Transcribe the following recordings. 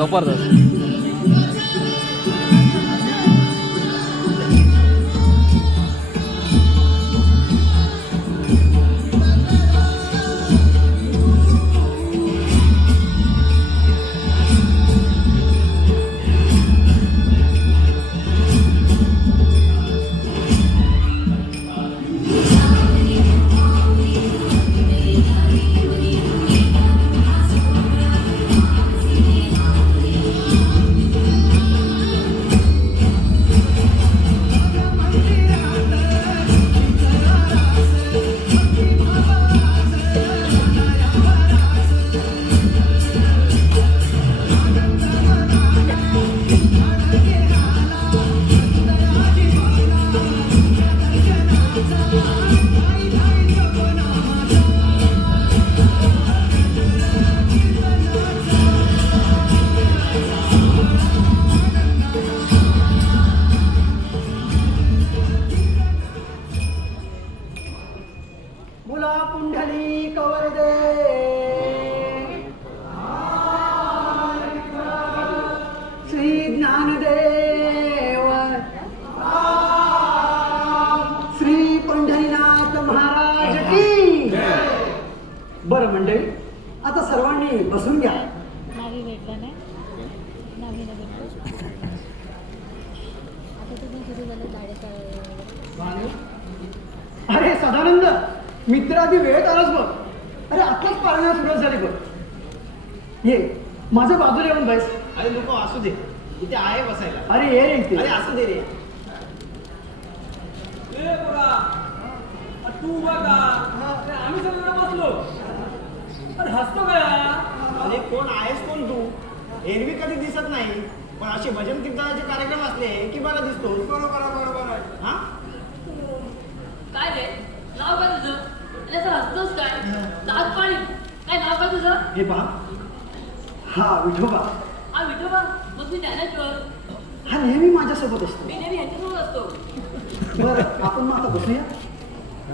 जबरदस्त. मुला पुंडली कवरदे श्री ज्ञानदेव श्री पंढरीनाथ महाराज की. बरं मंडळी, आता सर्वांनी बसून घ्या. नावी भेटला नाही, नावी नाही भेटलं. आता तुम्ही सुरू झालं दाढेचा. अरे सदानंद, मित्राआधी वेळेत आलाच बघ. अरे आताच पाळण्या सुरुवात झाली बघ. ये माझ्या बाजूला येऊन बस. अरे नको, असू दे, इथे आहे बसायला. अरे ये रे इथे. अरे असू दे रे. तू बघा, आम्ही सगळं बसलो. अरे हसतो काय? अरे कोण आहेस कोण तू? एरवी कधी दिसत नाही, पण असे भजन कीर्तनाचे कार्यक्रम असले की बरं दिसतो. बरोबर आहे. हा काय रे, नाव काय तुझं? आणि असं हसतोस काय? दात पाणी काय नाव काय तुझं? हे पहा, हा विठोबा. हा विठोबा, मग मी ज्ञानेश्वर. हा नेहमी माझ्यासोबत असतो. मी नेहमी ह्यांच्यासोबत असतो. बरं, आपण मग आता बसूया.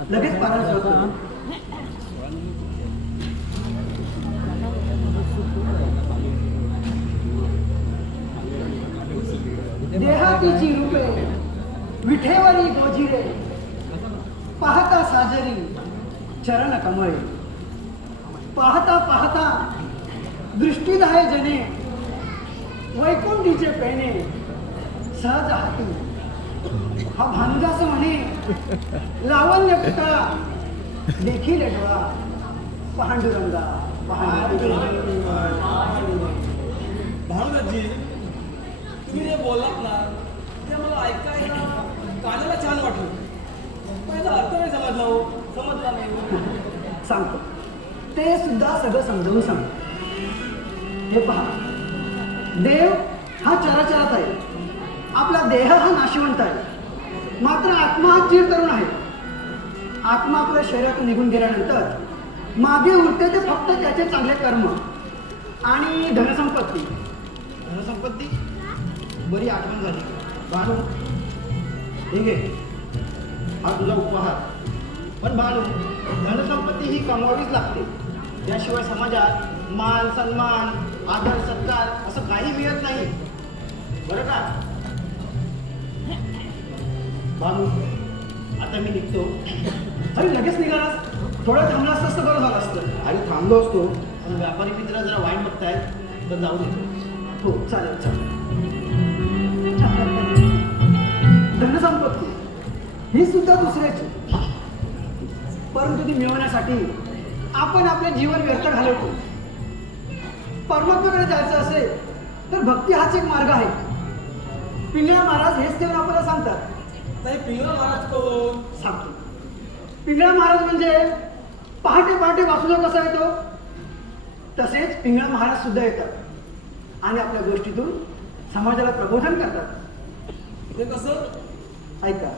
लगेच पारायण सुरू करू. देहातीची रूपे विठेवरी गोजिरे, पाहता साजरी चरण कमळे. पाहता पाहता दृष्टीदाय जने, वैकुंठीचे पेने सहज हाती. हा भानुदास म्हणे, लावण्य पुतळा देखील डोळा. पांडुरंगा भानुदासजी, तुम्ही जे बोललात ना ते मला ऐकायला कानाला छान वाटलं, पण याचा अर्थ नाही समजला. हो, समजला नाही. सांगतो, ते सुद्धा सगळं समजावून सांगतो. हे पहा, देव हा चराचरात आहे. आपला देह हा नाशिवंत आहे, मात्र आत्मा हा चिरतरुण आहे. आत्मा आपल्या शरीरातून निघून गेल्यानंतर मागे उरते ते फक्त त्याचे चांगले कर्म आणि धनसंपत्ती. धनसंपत्ती, बरी आठवण झाली. भानू, हे घे, हा तुझा उपहार. पण भानू, धनसंपत्ती ही कमवावीच लागते. त्याशिवाय समाजात मान सन्मान, आदर सत्कार असं काही मिळत नाही, बरं का? भानू, आता मी निघतो. अरे लगेच निघालास? थोडं थांबला असतं तर बरं झालं असतं. आणि थांबलो असतो, पण व्यापारी मित्र जरा वाईट बघतायत, तर जाऊ देतो. हो चालेल चालेल. धनसंपत्ती ही सुद्धा दुसऱ्याची, परंतु ती मिळवण्यासाठी आपण आपले जीवन व्यर्थ घालवतो. परमात्म्याकडे जायचं असेल तर भक्ती हाच एक मार्ग आहे. पिंगळा महाराज हेच तेव्हा आपल्याला सांगतात. ताई, पिंगळा महाराज कोण? सांगतो. पिंगळा महाराज म्हणजे पहाटे पहाटे वासुदेव कसा येतो तसेच पिंगळा महाराज सुद्धा येतात आणि आपल्या गोष्टीतून समाजाला प्रबोधन करतात. ते कसं? ऐका.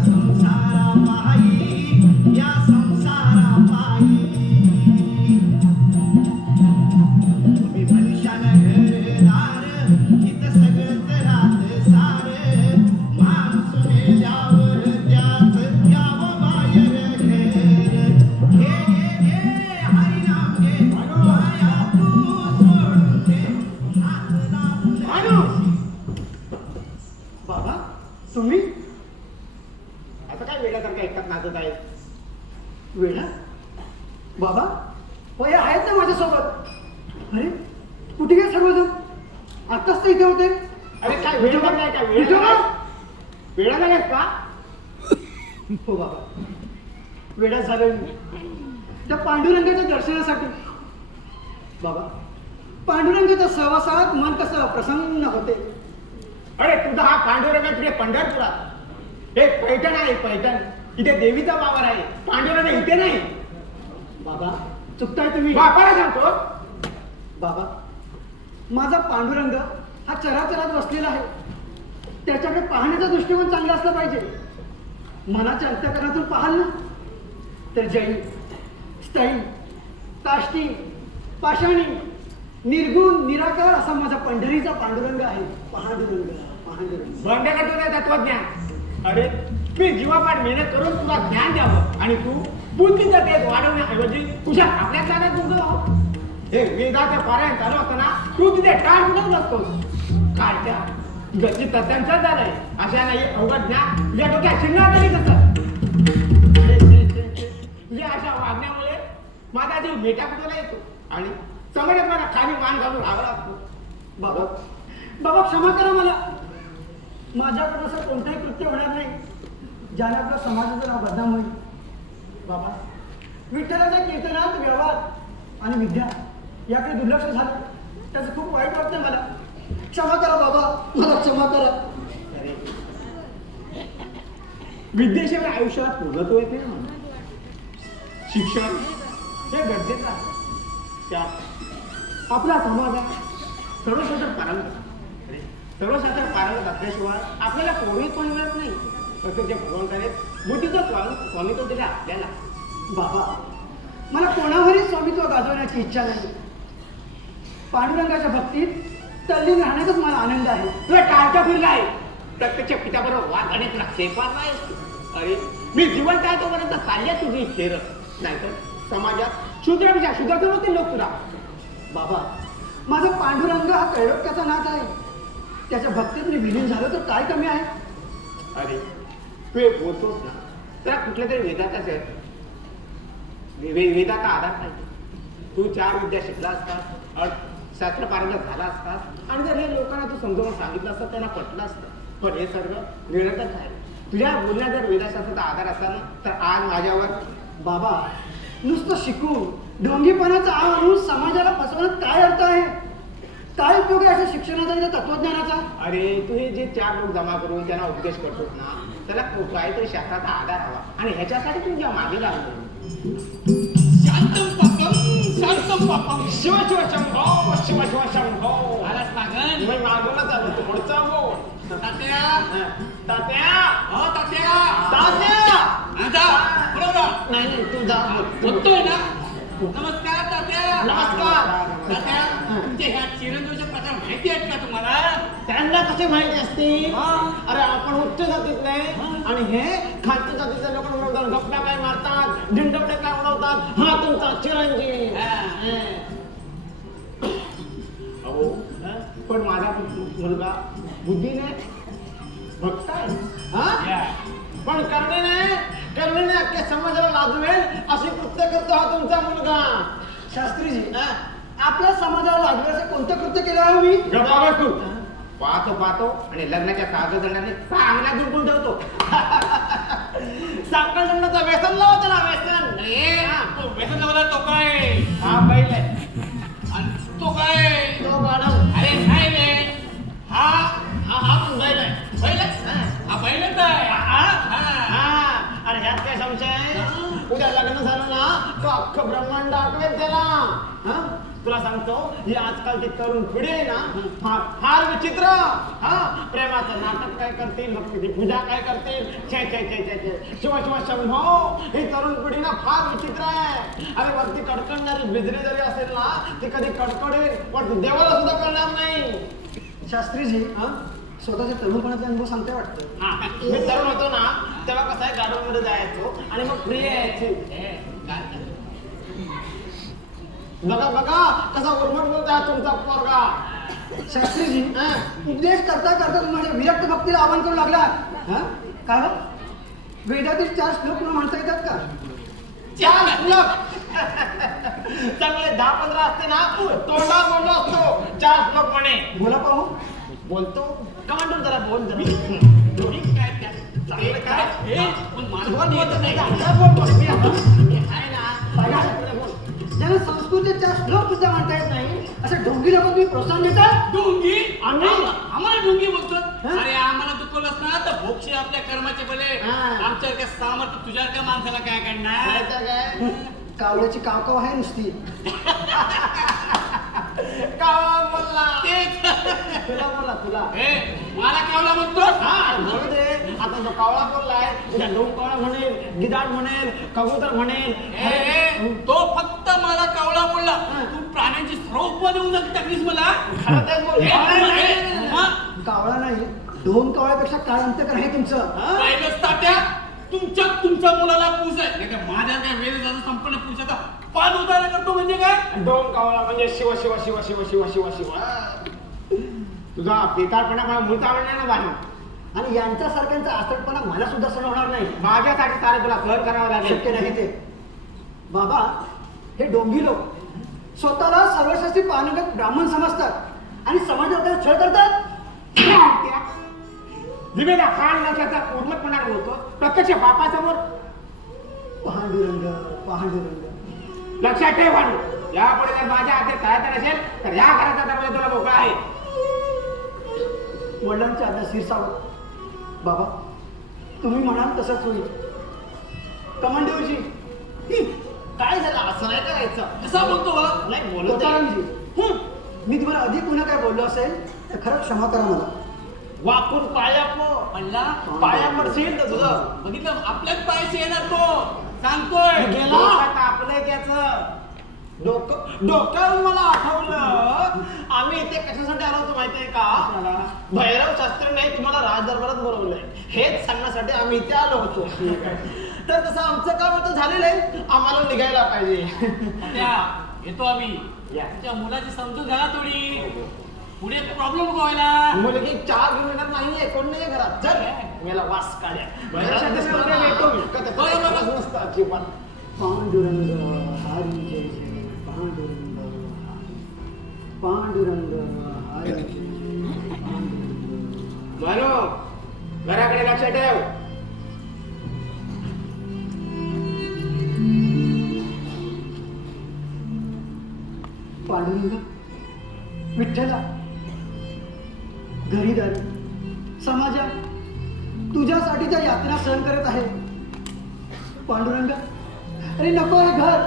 संसारा अरे कुठे गेले सर्वजण? आताच तर इथे होते. अरे काय वेळ नाही का विठोबा? वेळा झाल्यास का? हो बाबा, वेळा झालोय मी त्या पांडुरंगाच्या दर्शनासाठी. बाबा, पांडुरंगाच्या सहवासात मन कसं प्रसन्न होते. अरे तुझा हा पांडुरंग तुझे पंढरपुरात, हे पैठण आहे पैठण. इथे देवीचा वावर आहे, पांडुरंग इथे नाही. बाबा चुकताय तुम्ही. बापाला सांगतो. बाबा, माझा पांडुरंग हा चराचरात बसलेला आहे. त्याच्याकडे पाहण्याचा दृष्टिकोन चांगला असला पाहिजे. मनाच्या अंतःकरणातून पाहाल ना तर जैन, स्थैल, काष्टी, पाषाणी, निर्गुण, निराकार असा माझा पंढरीचा पांडुरंग आहे. पांडुरंग पांडुरंग. बंड करतो नाही तत्वज्ञान. अरे मी जीवापाठ मेहनत करून तुला ज्ञान द्यावं आणि तू बुद्धीचं तेज वाढवण्याऐवजी तुझ्या आपल्या ज्ञानात गुंतव. हे वेदाचं पारायण चालू असताना तू तिथे टाळ कुठे नसतोस. काय त्या गती तत्यांचं झालंय. अशा नाही अवघड ज्ञान तुझ्या डोक्यात शिरणार नाही कसं. तुझ्या अशा वागण्यामुळे माझा जीव मेटाकुटाला येतो आणि समाजात मला खाली मान घालून राहावं लागतो. बाबा, बाबा क्षमा करा मला. माझ्याकडून असं कोणतंही कृत्य होणार नाही ज्याने आपल्या समाजाचं नाव बदनाम होईल. बाबा, विठ्ठलाच्या कीर्तनात व्यवहार आणि विद्या याकडे दुर्लक्ष झालं. त्याचं खूप वाईट वाटतं मला. क्षमा करा बाबा, मला क्षमा करा. अरे, विद्येशिवाय आयुष्यात पूर्णत्व येते ना. शिक्षण हे गरजेचं आहे. त्यात आपला समाज सर्वसाधारण पारंगत. सर्वसाधारण पारंगत असल्याशिवाय आपल्याला कोणीच पण मिळत नाही. तसं जे भगवंताने बुद्धीचं स्वामित्व दिलं आपल्याला. बाबा, मला कोणावरही स्वामित्व गाजवण्याची इच्छा नाही. पांडुरंगाच्या भक्तीत तल्लीन राहण्याचाच मला आनंद आहे. तुला टाळता फिरला आहे. प्रत्यक्ष पित्याबरोबर वाद आणि शेपार नाही. अरे मी जिवंत आहे तोपर्यंत चालल्या तुझी खेळ. नाहीतर समाजात शूद्रापेक्षा शूद्राचे होते लोक तुला. बाबा, माझा पांडुरंग हा कैलोक्याचा नाथ आहे. त्याच्या भक्तीत मी विलीन झालो तर काय कमी आहे. अरे तू एक बोलतोस ना, त्याला कुठल्या तरी वेदाचा आधार पाहिजे. तू 4 विद्या शिकला असतात, शास्त्र पारंगत झाला असतात आणि जर हे लोकांना तू समजावून सांगितलं असतं त्यांना पटलं असतं. पण हे सर्व निरर्थक आहे. तुझ्या बोलण्यात जर वेदाशास्त्राचा आधार असता ना तर आज माझ्यावर. बाबा, नुसतं शिकून ढोंगीपणाचा आव आणून समाजाला फसवण्यात काय अर्थ आहे. काय उपयोग आहे अशा शिक्षणाचा आणि त्या तत्वज्ञानाचा. अरे तू हे जे 4 लोक जमा करून त्यांना उपदेश करतोस ना, त्याला काहीतरी शास्त्राचा आधार हवा आणि ह्याच्यासाठी तू ज्या मागे लागतो. शांतम पापम शांतम पापम. शिव शिव शंभो शिव शिव शंभो. आलास मागन. मी मागूनच आलो तू पुढचा बोल. तात्या. तात्या. हो तात्या. तात्या. आता बरोबर. नाही तू जा. बघतोय ना. नमस्कार तात्या. नमस्कार. तात्या, तुमच्या ह्या चिरंजीवचे प्रकार माहिती आहेत का तुम्हाला? त्यांना कसे माहिती असते. हा. अरे आपण उच्च जातीतले आणि हे खालच्या जातीचे लोक उडवतात. गप्पा काय मारतात, झेंडवडे काय उडवतात. हा तुमचा चिरंजीव. अहो पण माझा मुलगा बुद्धीने भक्त आहे. हा पण करणे अख्ख्या समाजाला लाजवेल अशी कृत्य करतो हा तुमचा मुलगा. शास्त्रीजी, आपल्या समाजाला लागण्याचं कोणतं कृत्य केलं आहे मी. गप्पा तू पाहतो आणि लग्नाच्या सागरदंडाने चांगला दुर्गुण ठेवतो. साखरदंडाचं व्यसन लावतो ना व्यसन. तो व्यसन लावला तो काय? हा पहिले आणि तो काय? तो गाणं. अरे नाही रे. हा हा पण बैल आहे. बैल आहे? हा बैलच आहे. अरे ह्यात काय संशय आहे. उद्या लग्न झालं ना तो अख्खं ब्रह्मांड आठवेल त्याला. हा तुला सांगतो ही आजकालची तरुण पिढी आहे ना फार विचित्र. हा प्रेमाचं नाटक काय करतील, भक्तीची पूजा काय करतील. छे छे छे छे छे शिव शिव शंभो. ही तरुण पिढी ना फार विचित्र आहे. अरे वरती कडकडणारी बिजली जरी असेल ना ती कधी कडकडेल पण देवाला सुद्धा कळणार नाही. शास्त्रीजी, स्वतःच्या तरुणपणाचे अनुभव सांगते वाटतं. मी तरुण होतो ना तेव्हा कसं आहे गाडीमध्ये जायचो आणि मग फ्री यायची. बघा कसा उर्मट बोलता तुमचा पोरगा. शास्त्रीजी, उपदेश करता करता तुम्हाला विरक्त भक्तीला आवाहन करू लागला. काय हो, वेदातील 4 श्लोक म्हणता येतात का. 4 श्लोक चांगले 10-15 असते ना तोंडा बोललो असतो 4 श्लोक म्हणे. बोला पाहू. बोलतो कमांडून जरा बोल जरा. काय त्या चांगलं काय हे, पण मला बोल, बोल, नाही. आता बोल, मी आता. हे आहे ना बघा. बोल. ज्यांना संस्कृतीच्या श्लोक सुद्धा म्हणता येत नाही अशा ढोंगी लोक तुम्ही प्रोत्साहन देता. डोंगी आम्ही? आम्हाला डोंगी बोलतो. हं? अरे आम्हाला दुखवलंस ना तर भोक्षे आपल्या कर्माचे भले. हा. आमच्या काय सामर्थ्य तुझ्या त्या माणसाला काय करणार? नाहीतर काय कावळ्याची कावकाव आहे नुसती. कावा बोलला तेच. तुला बोलला तुला. ए, मला कावला बोलतोस? हा बोलू दे. आता जो कावळा बोललाय उद्या डोंकावळा म्हणेल, गिधाड म्हणेल, कबूतर म्हणेल. ए, ए, तो फक्त मला कावळा बोलला. तू प्राण्यांची सर्व उपमा देऊन टाकलीस मला. खरं तेच बोल. मग कावळा नाही, दोन कावळ्यापेक्षा काय अंतर आहे तुमचं. पाहिलंच तात्या, तुमच्या मुलाला पूस आहे. नाही तर माझ्या काय वेळ झालं संपूर्ण पूसाचा पान उतारा करतो म्हणजे काय? डोंकावळा म्हणजे शिव शिव शिव शिव शिव शिव शिव. तुझा पिताळपणा मला मूळचा आवडणार ना बानू. आणि यांच्यासारख्यांचा आसटपणा मला सुद्धा सहन होणार नाही. माझ्यासाठी सारे तुला सहन करावं लागेल. शक्य नाही ते. बाबा, हे डोंगी लोक स्वतःला सर्वशास्त्री पारंगत ब्राह्मण समजतात आणि समाजात छळ करतात. जिभेला खाण नसल्याचा पूर्णपणा बोलतो प्रत्यक्ष बापासमोर. पांडुरंग पांडुरंग. लक्षात ठेव भांडू. यापुढे जर माझ्या हातात काय असेल तर या घराचा दरवाजा तुला मोकळा आहे. वडिलांच्या आज्ञा शिरसावं. बाबा, तुम्ही म्हणाल तसंच होईल. कमांडोजी, काय झालं असं नाही करायचं. कसा बोलतो बा? नाही बोलत आहे. कोतारामजी, मी तुम्हाला अधिक पुन्हा काय बोललो असेल तर खरंच क्षमा करा मला. वाकून पाया म्हणला पाया पडशील तर तुझं बघितलं आपल्याच पायाशी येणार तो. सांगतोय डोक्यात आपलंय त्याचं. डोक्यावरून मला आठवलं आम्ही इथे कशासाठी आलो होतो माहितीये का? भैरव शास्त्री नाही तुम्हाला राज दरबारात बोलवलंय हेच सांगण्यासाठी आम्ही इथे आलो होतो. तर तसं आमचं काम आता झालेलं आहे. आम्हाला निघायला पाहिजे. त्या येतो आम्ही. या. त्या मुलाची समजून घ्या थोडी. पुढे प्रॉब्लेम व्हायला. मुलगी 4 घेऊन येणार नाहीये. कोण नाही घरात. चल मला वास काढ्या. भैरव शास्त्री उद्या येतो मी. बरोबर नसतं अजिबात. पांडुरंग हरी जय जय पांडुरंग. पांडुरंग हरी जय पांडुरंग. म्हणून घराकडे लक्ष ठेव. पांडुरंग, विठ्ठला, घरीदारी समाजात तुझ्यासाठीच्या यातना सहन करत आहे. पांडुरंग, अरे नको हे घर,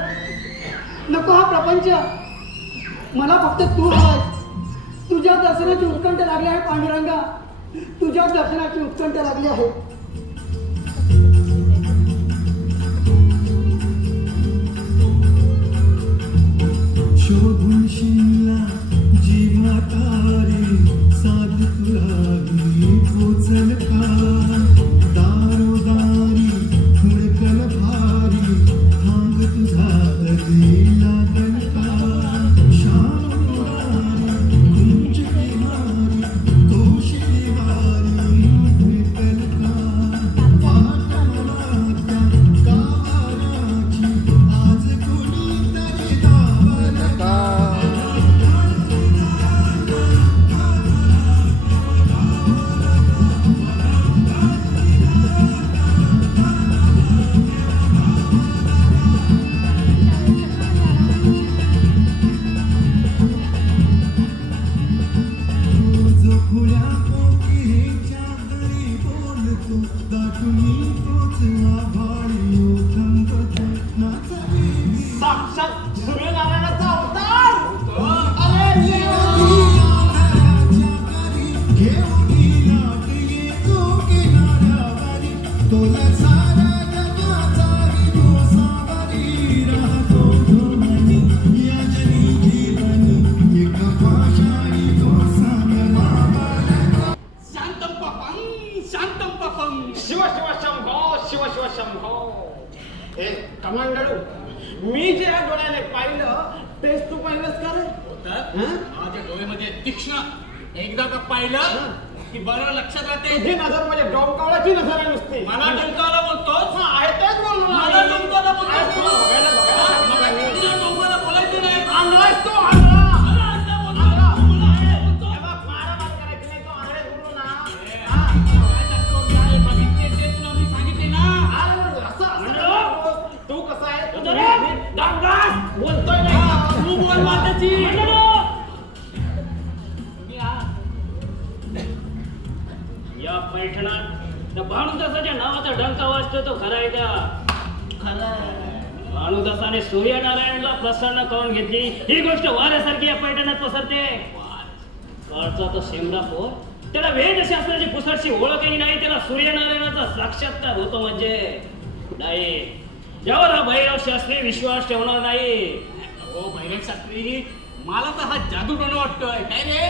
नको हा प्रपंच. मला फक्त तू आहेस. तुझ्या दर्शनाची उत्कंठ लागली आहे पांडुरंगा. तुझ्या दर्शनाची उत्कंठ लागली आहे. शोभून शिमला जीवा तारी साध तुलाही पोचल का दारोदारी हुडकल भारी हांग तुझा अधी लागल का शामुरारी कुंज विहारी तोशिवारी भेटल का पाठवणाच्या गावाची आज कुणीतरी दावल का जो खुल्या कोकिळेच्या घरी बोलतो दाटुनी तोच आभाळी ओठंबतो नाचवी साक्षात सूर्यनारायणाचा अवतार. अरे देवाच्या घरी घेऊनी लाट येतो किनाऱ्यावरी तोला सारा जगाचा विभोसावरी राहतो धोमनी या जनी जीवनी एका पाशाळी तो सांगला बाळगा शांतम पापं, शांतम पापं. शिव शिव शंभो शिव शिव शंभो. हे कमांडरू, मी जे या डोळ्याने पाहिलं तेच तू पाहिलंस का रे? तर हं? माझ्या डोळ्यामध्ये तीक्ष्ण एकदा का पाहिलं ती बरोबर लक्षात राहते. तुझी नजर म्हणजे डोंकावळाची नजर आहे नुसती. मला डोंकावला बोलतोस? हा, आहे तेच बोललो ना. मला डोंकावला बोलतोस आहे तू? तू. बघायला हा? तुला डोंकावला बोलायचं नाही. आणलायस तू, आणला. मला आता बोलतोस, तू मला आता बोलतोस. हे बघ, मारामारी करायची नाही, तू आणलायस बोललो ना. काय करतो, काय बघितले ते तुला मी सांगितले ना. तू कसा आहे तू अरे, डांगास. बोलतोय नाही. तू बोल माझ्याची. या पैठणात त्या भानुदासाच्या नावाचा डंका वाजतो तो खरा आहे का? भानुदासाने सूर्यनारायणला प्रसन्न करून घेतली ही गोष्ट वाऱ्यासारखी या पैठणात पसरते. काळचा तो शेमडापोर त्याला वेदशास्त्राची पुसटशी ओळखही नाही, त्याला सूर्यनारायणाचा साक्षात्कार होतो म्हणजे नाही. यावर हा भैरव शास्त्री विश्वास ठेवणार नाही. हो भैरव शास्त्री, मला तर हा जादू टोना वाटतोय. काय रे?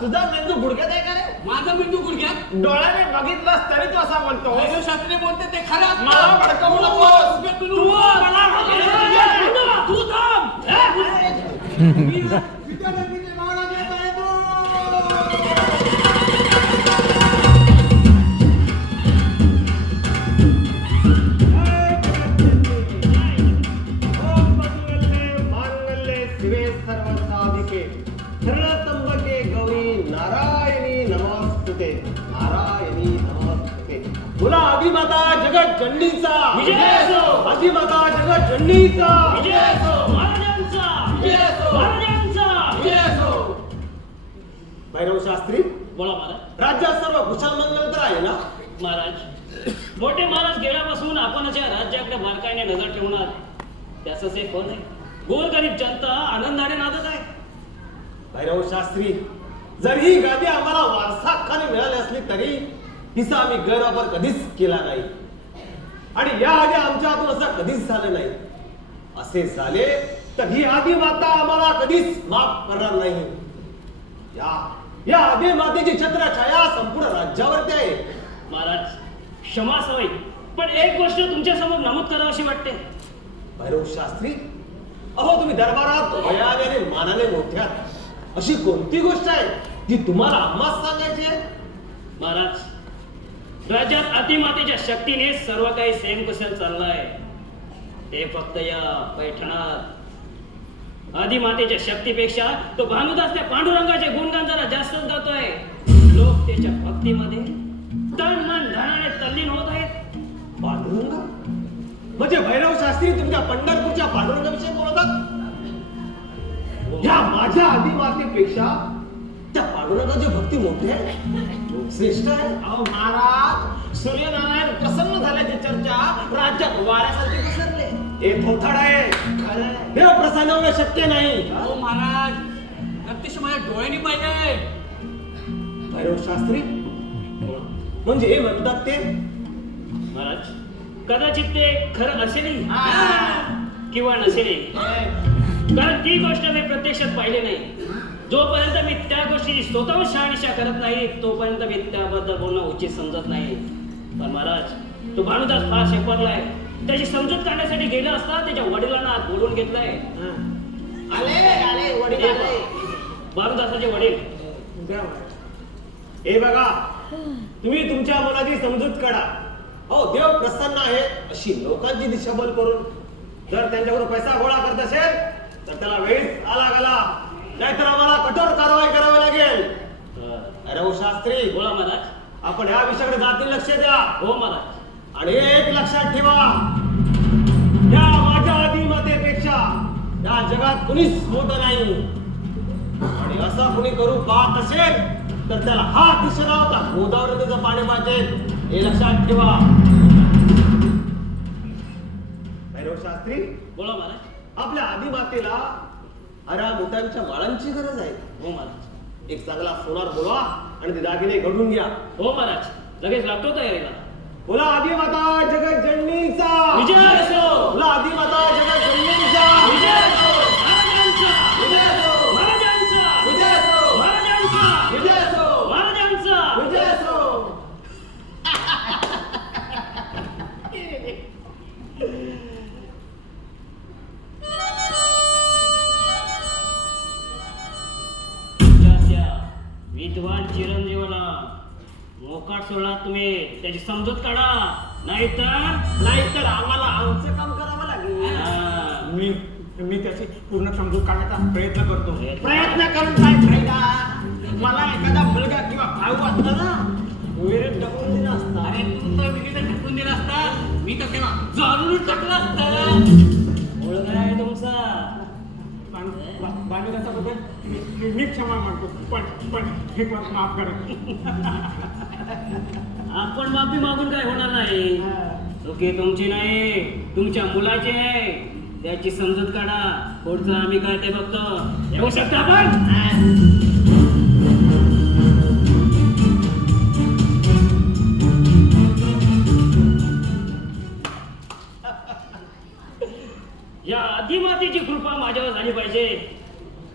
तुझा मेंदू गुडघ्यात आहे का रे? माझा बिंदू गुडघ्यात. डोळ्याने बघितलास तरी तू असा बोलतो. भैरव शास्त्री बोलते ते खरं असतं. मला भडकवू नकोस. तू मला भडकवू तू थांब. तुला आदिमाता जगत जननीचा विजय असो. आदिमाता जगत जननीचा विजय असो. महाराजांचा विजय असो. महाराजांचा विजय असो. भैरव शास्त्री, बोला महाराज. राज्यात सर्व कुशल मंगल तर आहे ना? महाराज, मोठे महाराज गेल्यापासून आपणच या राज्याकडे बारकाईने नजर ठेवणार त्याच हे फळ आहे. गोरगरीब जनता आनंदाने नांदत आहे. भैरव शास्त्री, जर ही गादी आम्हाला वारसा हक्काने मिळाली असली तरी तिचा आम्ही गैरवापर कधीच केला नाही आणि या आधी आमच्या हातून असं कधीच झालं नाही. असे झाले तर ही आदी माता आम्हाला कधीच माफ करणार नाही. या आदी मातेची छत्रछाया संपूर्ण राज्यावरती आहे. महाराज, क्षमा सवय, पण एक गोष्ट तुमच्या समोर नमूद करावीशी वाटते. भैरव शास्त्री, अहो तुम्ही दरबारात वयाने आणि मानाने मोठ्या, अशी कोणती गोष्ट आहे जी तुम्हाला आम्हाच सांगायची आहे? महाराज, राज्यात अतिमातेच्या शक्तीने सर्व काही सेमकुशल चाललंय. ते फक्त या पैठणात आदिमातेच्या शक्तीपेक्षा तो भानुदास त्या पांडुरंगाचे गुणगान जरा जास्तच गातोय. लोक त्याच्या भक्तीमध्ये तन मन धनाने तल्लीन होत आहेत. पांडुरंग म्हणजे भैरव शास्त्री तुमच्या पंढरपूरच्या पांडुरंगाविषयी बोलतात? या माझ्या आदिमातेपेक्षा त्या पांडुरंगाची भक्ती मोठी आहे, श्रेष्ठ आहे. अहो महाराज, सूर्यनारायण प्रसन्न झाल्याची चर्चा राज्यात वाऱ्यासारखी पसरले. हे थोथाड आहे. देव प्रसन्न होणे शक्य नाही. हो महाराज, प्रत्यक्ष माझ्या डोळ्यांनी पाहिजे. भैरव शास्त्री, म्हणजे हे म्हणतात ते महाराज, कदाचित ते खरं असेलही किंवा नसेलही, कारण ती गोष्ट मी प्रत्यक्षात पाहिली नाही. जोपर्यंत मी त्या गोष्टीची स्वतःहून शहानिशा करत नाही तोपर्यंत मी त्याबद्दल बोलणं उचित समजत नाही. पण महाराज, तो भानुदास फार शेपरलाय. त्याची समजूत काढण्यासाठी गेला असता त्याच्या वडिलांना आत बोलवून घेतलंय. आले वडील आले. भानुदासाचे वडील. हे बघा, तुम्ही तुमच्या मनाची समजूत काढा. हो, देव प्रसन्न आहे अशी लोकांची दिशाभूल करून जर त्यांच्याकडून पैसा गोळा करत असेल तर त्याला वेळीच आला गेला, नाहीतर आम्हाला कठोर कारवाई करावी लागेल. अरे शास्त्री, बोला महाराज. आपण ह्या विषयाकडे जाती लक्ष द्या. हो महाराज. आणि एक लक्षात ठेवा, या माझ्या आदिमातेपेक्षा या जगात कुणीच मोठं नाही. आणि असं कुणी करू पाहत असेल तर त्याला हा दिशेला होता गोदावरी नदीचं पाणी पाहिजे, हे लक्षात ठेवा. भैरव शास्त्री, बोला महाराज. आपल्या आदिमातेला हरा मोठ्यांच्या माळांची गरज आहे. हो महाराज. एक चांगला सोनार बोलवा आणि ते दागिने घडून घ्या. हो महाराज, लगेच लागतो तयारीला. बोला आदिमाता जगत जननीचा विजय असो. बोला आदिमाता जगत जननीचा विजय असो. महाराजांचा विजय असो. महाराजांचा विजय असो. महाराजांचा विजय असो. महाराजांचा विजय असो. त्या विद्वान चिरंजीवाला मोकाट सोडला तुम्ही त्याची समजूत काढा नाहीतर आम्हाला आमचं काम करावं लागेल. हा. मी त्याची पूर्ण समजूत काढण्याचा प्रयत्न करतो. प्रयत्न करून काय फायदा? मला एखादा मुलगा किंवा भाऊ असता ना विहिरीत ढकलून दिला असता. अरे तू तर विहिरीत ढकलून दिला असता, मी तर त्याला जाळून टाकला असता. ओळख आहे तुमचा. बांधण्याबद्दल मी क्षमा मागतो, पण हे पण माफ करा. आपण माफी मागून काय होणार नाही. चुकी तुमची नाही, तुमच्या मुलाची आहे. त्याची समजूत काढा. पुढचं आम्ही काय ते बघतो. येऊ शकता आपण. या आदिमातेची कृपा माझ्यावर झाली पाहिजे.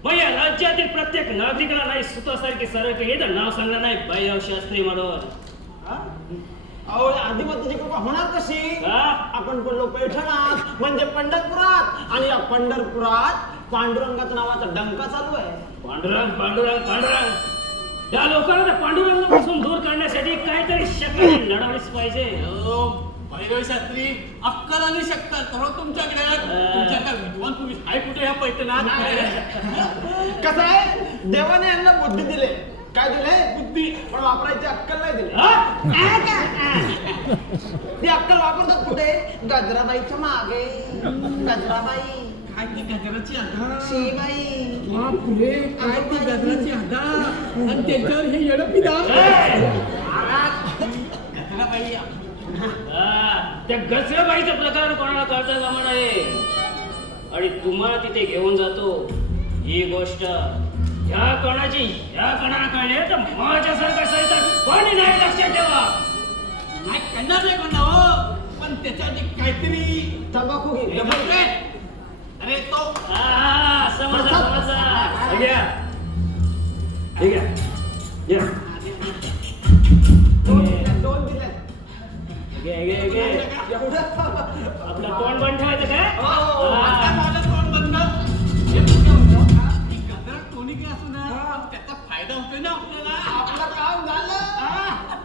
मग या राज्यातील प्रत्येक नागरिकाला नाही सुतासारखी सरळ येतं नाव सांगणार नाही बाईराव शास्त्री म्हणून. अहो आदिवासीची कृपा होणार कशी? का? आपण पडलो पैठणात म्हणजे पंढरपुरात, आणि या पंढरपुरात पांडुरंगाचं नावाचा डंका चालू आहे. पांडुरंग पांडुरंग पांडुरंग या लोकांना त्या पांडुरंगापासून दूर करण्यासाठी काहीतरी शक्ती लढवलीच पाहिजे. भैरव शास्त्री अक्कल आणि शकता तर तुमच्याकडे विद्वान तुम्ही आहे कुठे ह्या पैठणात? कसं आहे, देवाने यांना बुद्धी दिले. काय दिले? बुद्धी. पण वापरायची अक्कल नाही दिली. ती अक्कल वापरतात कुठे? गजराबाईच्या मागे. गजराबाई काय ती गजराची आधा, शिबाई काय ती गजराची आधा आणि त्याच्यावर हे येडं पिदा गजराबाई. त्या गजराबाईचा प्रकार कोणाला कळता कामा नये. आणि तुम्हाला तिथे घेऊन जातो. ही गोष्ट या कणाला कळले तर माझ्यासारखा सैतान कोणी नाही. लक्षात ठेवा. नाही करणार नाही म्हणा हो, पण त्याच्यासाठी काहीतरी तंबाखू घे. अरे तो समजा ठीक आहे. दोन दिले. एवढं आपलं तोंड बंद ठेवायचं काय? आता हा. माझं तोंड बंद. हे बघा म्हणतो, ही गजरात कोणी काय असू ना, त्याचा फायदा होतोय ना आपल्याला. आपलं काम झालं.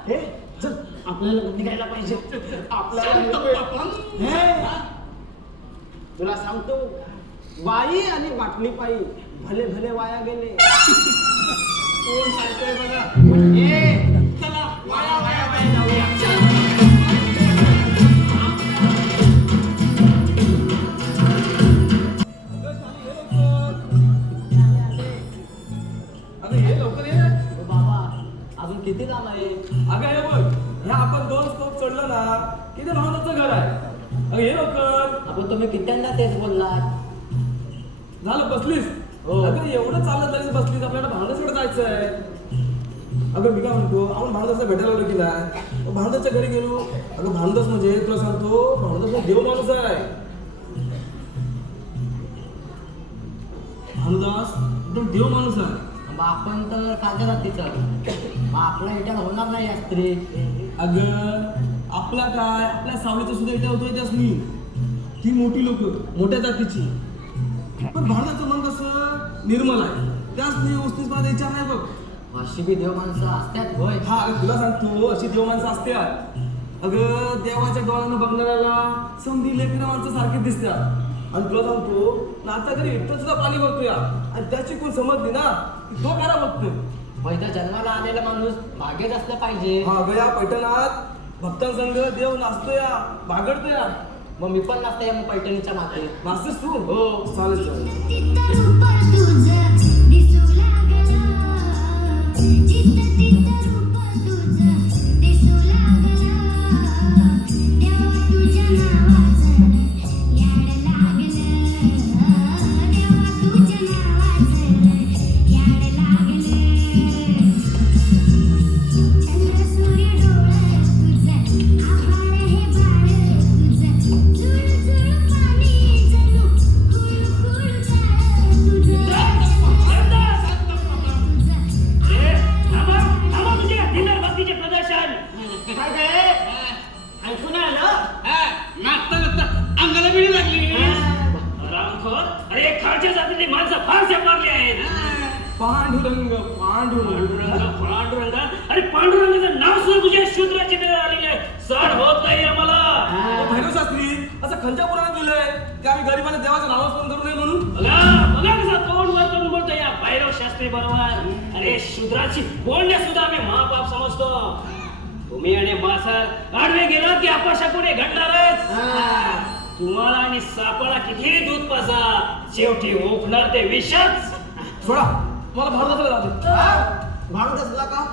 हे चल, आपल्याला निघायला पाहिजे. आपल्याला हे, तुला सांगतो, बाई आणि बाटली पायी भले भले वाया गेले. कोण सांगतोय बघा. ये चला वाया वाया वाया जाऊया. अगं हे लवकर ये. बाबा अजून किती लांब आहे? अगं हे बघ, ह्या आपण 2 स्टॉप चढलो ना की ते भावनाचं घर आहे. अगं हे लवकर. आपण तुम्ही कित्यांदा तेच बोललात. झालं बसलीस? हो. अगं एवढं चालत तरी बसलीस, आपल्याला भावनाकडे जायचं आहे. अगं मी काय म्हणतो, आपण भावनाचा भेटायला आलो की नाही, भावनाच्या घरी गेलो. अगं भावनाच म्हणजे तुला सांगतो, भावनाच देव माणूस आहे. भानुदास एकदम देव माणूस आहे. मग आपण तर खालच्या जातीचं, मग आपला इटार होणार नाही या स्त्री. अगं आपला काय, आपल्या सावलीचा सुद्धा इटा होतोय त्याच मी. ती मोठी लोक मोठ्या जातीची. पण भारताचं मन कसं निर्मल आहे, त्याच मी व्यवस्थित माझा विचार नाही बघ. अशी बी देव माणसं असतात होय. हा अगं तुला सांगतो, अशी देव माणसं असतात. अगं देवाच्या डोळ्यानं बघणाऱ्याला समधी लेकरं माणसं सारखी दिसतात. आणि तुला सांगतो, नाता घरी इथं सुद्धा पाणी भरतो या, आणि त्याची कोण समजली ना तो करा बघतोय. पहिल्या जन्माला आलेला माणूस भाग्यच असलं पाहिजे. हा अगं या पैठणात भक्तांसंग देव नाचतो या, बागडतो या. मग मी पण नाचते या मग पैठणीच्या मागे. नाचतेस तू? हो चालेल चालेल. चित्तरूप तुझं दिसू लागलं, चित्तरूप तुझं दिसू लागलं, देवा तुझ्या नावाचं याड लागलं, देवा तुझ्या नावाचं याड लागलं. चंद्र सूर्य डोळं तुझं, आभाळ हे बाळ तुझं, झुळझुळ पाणी जणू खुळखुळ काळ तुझं. पांडुरंग पांडुरंग पांडुरंग अरे पांडुरंगाचं नाव सुद्धा तुझ्या शूद्राची वेळ आलेली आहे. सण होत नाही आम्हाला. भैरव शास्त्री असं खंच्या पुराणात दिलंय की आम्ही गरिबांना देवाचं नाव स्मरण करू नये म्हणून. बघा बघा कसं तोंड वर करून बोलतोय या भैरव शास्त्री बरोबर. अरे शूद्राची बोलण्यास सुद्धा आम्ही महापाप समजतो. तुम्ही आणि मासार आडवे गेलात की अपशाकुने घडणारच. तुम्हाला आणि सापाला किती दूध पासा शेवटी ओकणार ते विषच. सोडा मला भारताला जाऊ दे. भांडू असला का?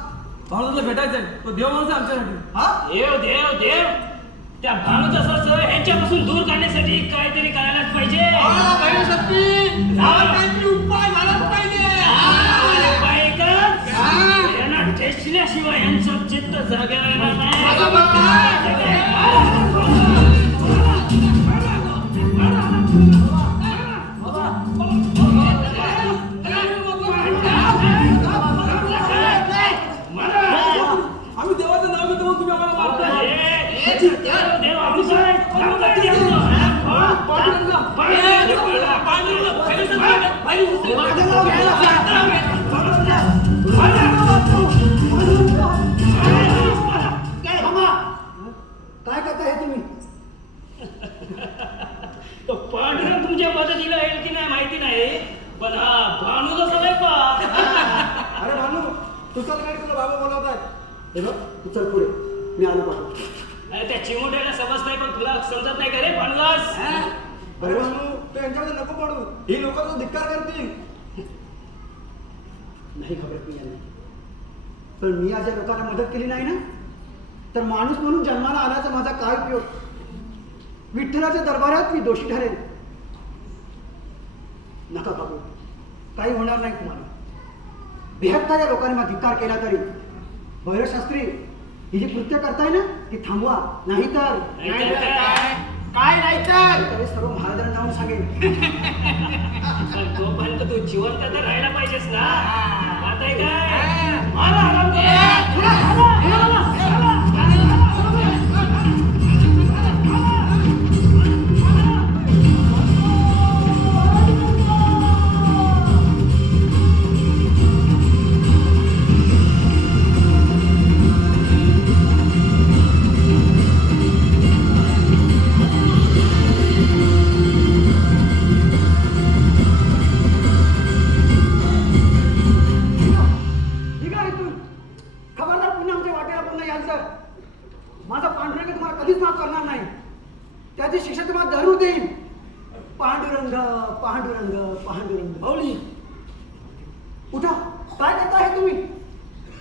भारताला भेटायचंय तो देव माणूस आहे आमच्यासाठी. हा देव देव देव त्या भानुदासाचं ह्यांच्यापासून दूर काढण्यासाठी काहीतरी करायलाच पाहिजे. उपाय झालाच पाहिजे. उपाय का? यांना ठेचल्याशिवाय यांचं चित्त जागेवर येणार नाही. आम्ही देवाचं नाव घेतो म्हणून तुम्ही आम्हाला मारताय. देव आमचा आहे. आमचा आहे देव. काय करताय तुम्ही? तो पांडुरंग तुमच्या मदतीला येईल की नाही माहिती नाही, पण हा भानू जसा नाही पा. अरे भानू तू चल गाडी, तुला बाबा बोलवतात. हे बघ तू चल पुढे, मी आलो पाहतो. अरे त्या चिमुट्याला समज नाही, पण तुला समजत नाही का रे भानुदास? अरे भानू तू यांच्यामध्ये नको पडू. ही लोक तुझा धिक्कार करतील. नाही खबर मी यांना, पण मी आज या लोकांना मदत केली नाही ना, तर माणूस म्हणून जन्माला आल्याचा माझा काय उपयोग? विठ्ठलाच्या दरबारात मी दोषी ठरेन. नका बाबू, काही होणार नाही तुम्हाला. बेहत्तर या लोकांनी मला धिक्कार केला तरी भैरव शास्त्री ही जी कृत्य करताय ना ती थांबवा, नाहीतर काय नाही तर तरी सर्व महाराजांना जाऊन सांगेन. पण तोपर्यंत तू जिवंत तर राहायला पाहिजेस ना. आता हे काय मारा, आराम करा. निघा इथून. खबरदार पुन्हा आमच्या वाटेला पुन्हा याल तर माझा पांडुरंग तुम्हाला कधीच माफ करणार नाही. त्याची शिक्षा तुम्हाला जरूर देईन. पांडुरंग पांडुरंग पांडुरंग. माऊली उठा, काय करता हे तुम्ही?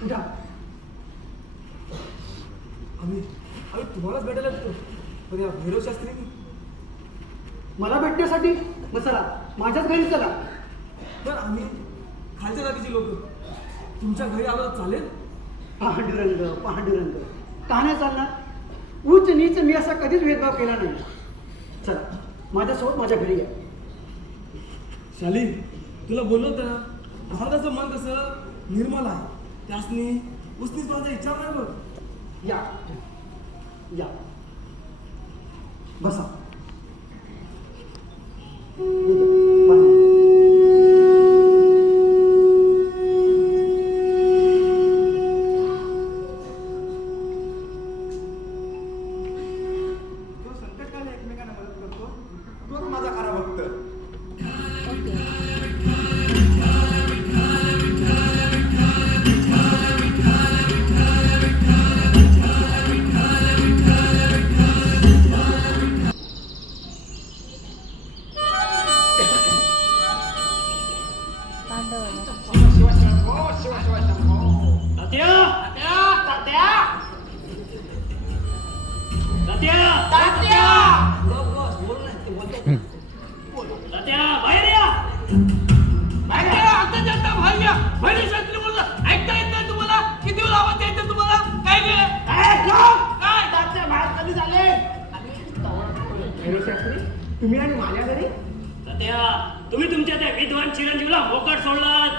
उठा. आम्ही तुम्हालाच भेटायला येतो, पण या भैरव शास्त्री मला भेटण्यासाठी मग चला माझ्याच घरी चला. पण आम्ही खालच्या जातीची लोक तुमच्या घरी आलो तर चालेल? पांडुरंग पांडुरंग का नाही चालणार? उच्च नीच मी असा कधीच भेदभाव केला नाही. चला माझ्यासोबत माझ्या घरी या. शाली तुला बोललो होतं ना, भारताचं मन कसं निर्मल आहे, त्यासनी उसनीच माझा इच्छा नाही बघ. या या बसा. जो संकटकाली एकमेकांना मदत करतो तोच माझा खरा भक्त. तात्या! तात्या! तात्या, बाहेर या. भैरव शास्त्री तुम्ही आणि माझ्या घरी? तात्या, तुम्ही तुमच्या त्या विद्वान चिरंजीवला मोकाट सोडलात.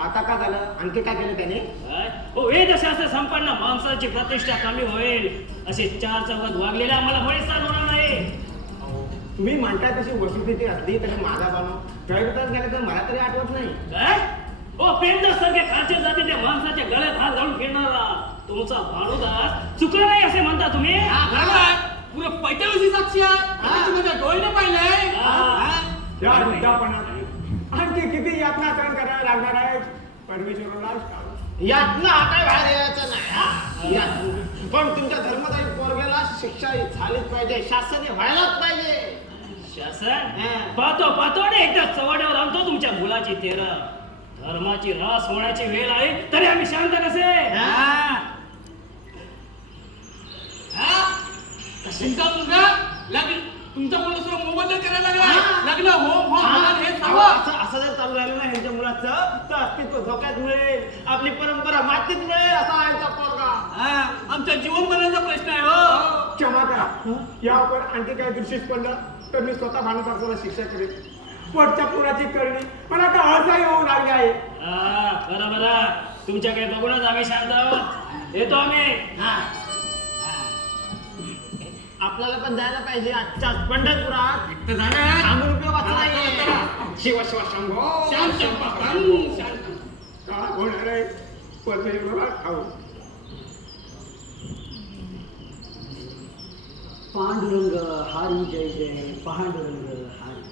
आता का झालं? आणखी काय केलं त्याने? काय? हो, वेदशास्त्र संपन्न माणसाची प्रतिष्ठा कमी होईल असे चार चौघात वागलेल्या आम्हाला बळी होणार नाही. तुम्ही म्हणताय तशी वस्तुस्थिती असली तरी माझा बानू तळगटात गेला तर मला तरी आठवत नाही. काय? ओ पेंदर सारख्या खालच्या जातीच्या माणसाच्या गळ्यात हात घालून फिरणारा तुमचा भानुदास चुकला नाही असे म्हणता तुम्ही? पुरे पैठणची साक्षी आहे माझ्या डोळ्याने पाहिलंय त्या वृद्धापणात आणखी किती यातना सहन करायला लागणार आहे परमेश्वराला ठाऊक. यातनं हा काय बाहेर यायचं नाही हा? यातनं. पण तुमच्या धर्मदायी पोरग्याला शिक्षा झालीच पाहिजे, शासन व्हायलाच पाहिजे. शासन पाहतो आणि एकदा चव्हाट्यावर आणतो तुमच्या मुलाची तेरा. धर्माची रास होण्याची वेळ आहे तरी आम्ही शांत कसे? तुमचा मुलगा लग्न तुमचा मुलगा मोबदला करायला लागला लग्न हो हे सर्व असं जर चालू राहिलं ना ह्यांच्या मुलाचं तर अस्तित्व धोक्यात मिळेल, आपली परंपरा मातीत मिळेल असा आहे यांचा पोरगा. आमच्या जीवन बनायचा प्रश्न आहे हो. क्षमा करा, यावर आणखी काही दृष्टीस पडलं तर मी स्वतः भानुदासाला शिक्षा करेन. पोटच्या पुराची करणी पण आता असह्य होऊ लागली आहे. बरं तुमच्याकडे बघूनच आम्ही शांत आहोत. येतो आम्ही. आपल्याला पण जायला पाहिजे आजच्या पंढरपुरात. तर जाणार थांबून उपयोगाचा नाहीये. शिव शिव शंभो शांत शांत काय होणार आहे परमेश्वराला ठाऊक. पांडुरंग हारी जय जय पांडुरंग हारी.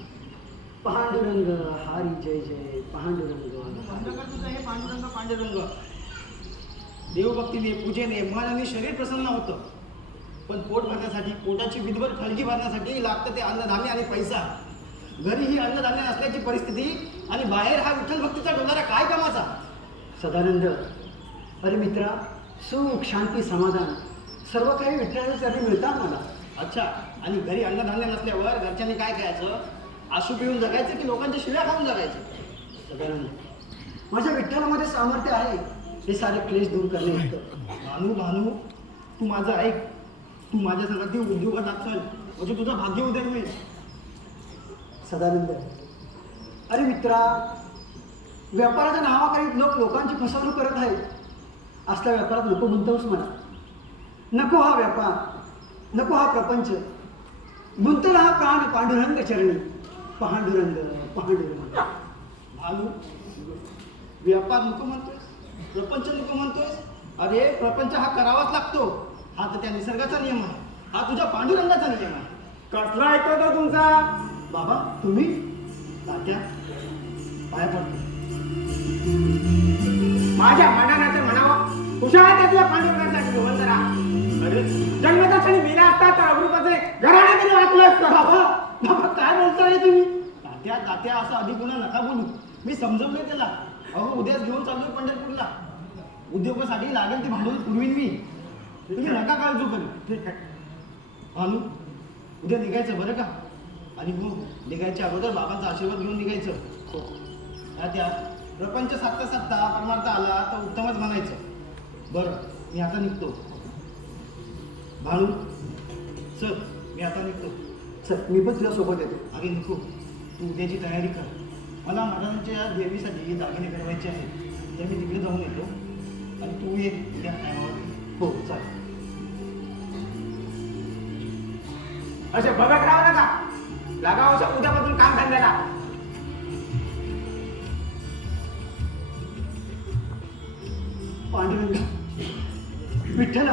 पांडुरंग हारी जय जय पांडुरंग. तुझं हे पांडुरंग पांडुरंग देवभक्तीने पूजेने मन आणि शरीर प्रसन्न होतं, पण पोट भरण्यासाठी पोटाची विधभर खळगी भरण्यासाठी लागतं ते अन्नधान्य आणि पैसा. घरी ही अन्नधान्य नसल्याची परिस्थिती आणि बाहेर हा विठ्ठल भक्तीचा डोंगरा काय कामाचा. सदानंद, अरे मित्रा, सुख शांती समाधान सर्व काही विठ्ठलाच्या चरणी मिळतात मला. अच्छा, आणि घरी अन्नधान्य नसल्यावर घरच्यांनी काय खायचं? आशू पिऊन जगायचं की लोकांच्या शिव्या खाऊन जगायचं? सदानंद, माझ्या विठ्ठलामध्ये सामर्थ्य आहे हे सारे क्लेश दूर करणे इतकं. भानू तू माझं ऐक. तू माझ्या संगती उद्योगात चल म्हणजे तुझं भाग्य उदय होईल. सदानंद, अरे मित्रा, व्यापाराच्या नावाखाली लोकांची फसवणूक करत आहेत. असल्या व्यापारात नको गुंतवूस मला. नको हा व्यापार, नको हा प्रपंच. गुंतला हा प्राण पांडुरंग चरणी. पांडुरंग पांडुरंग. भानू, व्यापार नको म्हणतोयस, प्रपंच नको म्हणतोयस. अरे प्रपंच हा करावाच लागतो. हा तर त्या निसर्गाचा नियम आहे, हा तुझ्या पांडुरंगाचा नियम आहे. कसला ऐकतो तो तुमचा? बाबा तुम्ही? तात्या पाया पडतो. माझ्या मनाचं म्हणावं हुशार आहे तुझ्या पांडुरंगासाठी भवन जरा. अरे जन्मता क्षणी मेला असता तर अमृताचे घराणे तरी वाचलं असतं. बाबा बाबा काय बोलताय तुम्ही? तात्या असं अधिक गुन्हा नका बोलू. मी समजवलंय त्याला. अहो उद्याच घेऊन चाललोय पंढरपूरला. उद्योगासाठी लागेल ती भांडवल पुरवीन मी. तुम्ही नका काळजी करू. ठीक आहे. भानू, उद्या निघायचं बरं का? आणि हो, निघायच्या अगोदर बाबांचा आशीर्वाद घेऊन निघायचं. हो त्या प्रपंच साधता साधता परमार्थ आला तर उत्तमच म्हणायचं. बरं, मी आता निघतो. भानू चल, मी आता निघतो. सर मी पण तुझ्या सोबत येतो. अरे नको, तू उद्याची तयारी कर. मला महाराजांच्या देवीसाठी दागिने करवायचे आहेत, तर मी तिकडे जाऊन येतो. आणि तू ये उद्या टायमावर. हो चालेल. असे बघत राहू नका. लागावं उद्यापासून काम धंद्याला. पांडुरंग, विठ्ठला,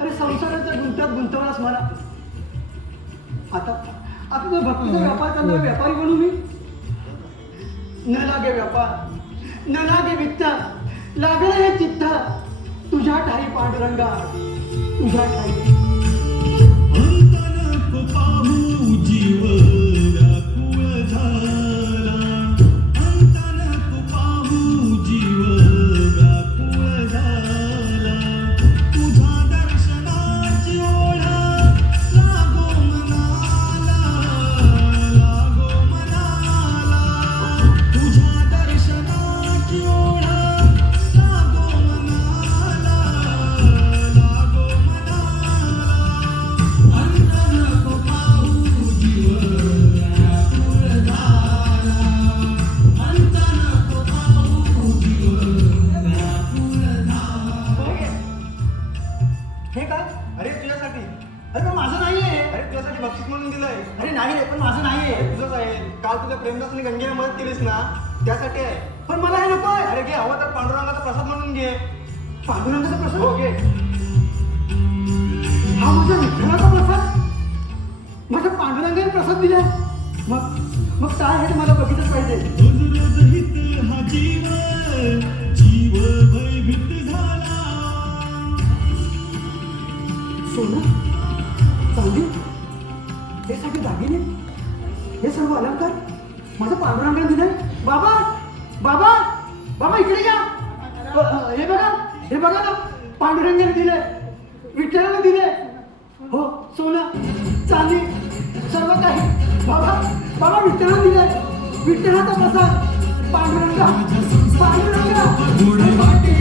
अरे संसाराच्या गुंत्यात गुंतवलास मला. आता तो भक्तीचा व्यापार करणारा व्यापारी बनू मी? न लागे व्यापार, न लागे वित्त, लागलं हे चित्त तुझ्या ठाई पांडुरंगा, तुझ्या ठाई. अंतन पाहू जीव व्याकुळ झाला. अंतन पाहू जीव व्याकुळ झाला. तुझ्या दर्शनाची ओढ लागो मनाला, लागो मनाला. तुझ्या दर्शनाची ओढ लागो मनाला, लागो मनाला. अंतन पाहू जीव व्याकुळ झाला. अंतन पाहू जीव व्याकुळ झाला. हे काय? अरे तुझ्यासाठी. अरे पण माझं नाहीये. अरे तुझ्यासाठी बक्षीस म्हणून दिलंय. अरे नाही रे, पण माझं नाहीये. तुझंच आहे. काल तुझ्या प्रेमदासाने गंगेला मदत केलीस ना, त्यासाठी आहे. पण मला हे नको आहे. अरे घे, हवं तर पांडुरंगाचा प्रसाद म्हणून घे. पांडुरंगाचा प्रसाद? हो घे. हा माझ्या विठ्ठलाचा प्रसाद? माझ्या पांडुरंगाने प्रसाद दिलाय? मग काय आहे ते मला बघितलंच पाहिजे. रोज रोज हित हा जीव जीव भयभीत झाला. सोनं, चांदी, हे सगळे दागिने, हे सर्व अलंकार माझ्या पांडुरंगाने दिले. बाबा बाबा बाबा इकडे या. हे बघा ना, पांडुरंगाने दिले, विठ्ठलाने दिले. हो, सोनं, चांदी, सर्व काही बाबा बाबा विठ्ठलाने दिले. विठ्ठलाचा प्रसाद, पांडुरंगा पांडुरंगा. गोड वाटे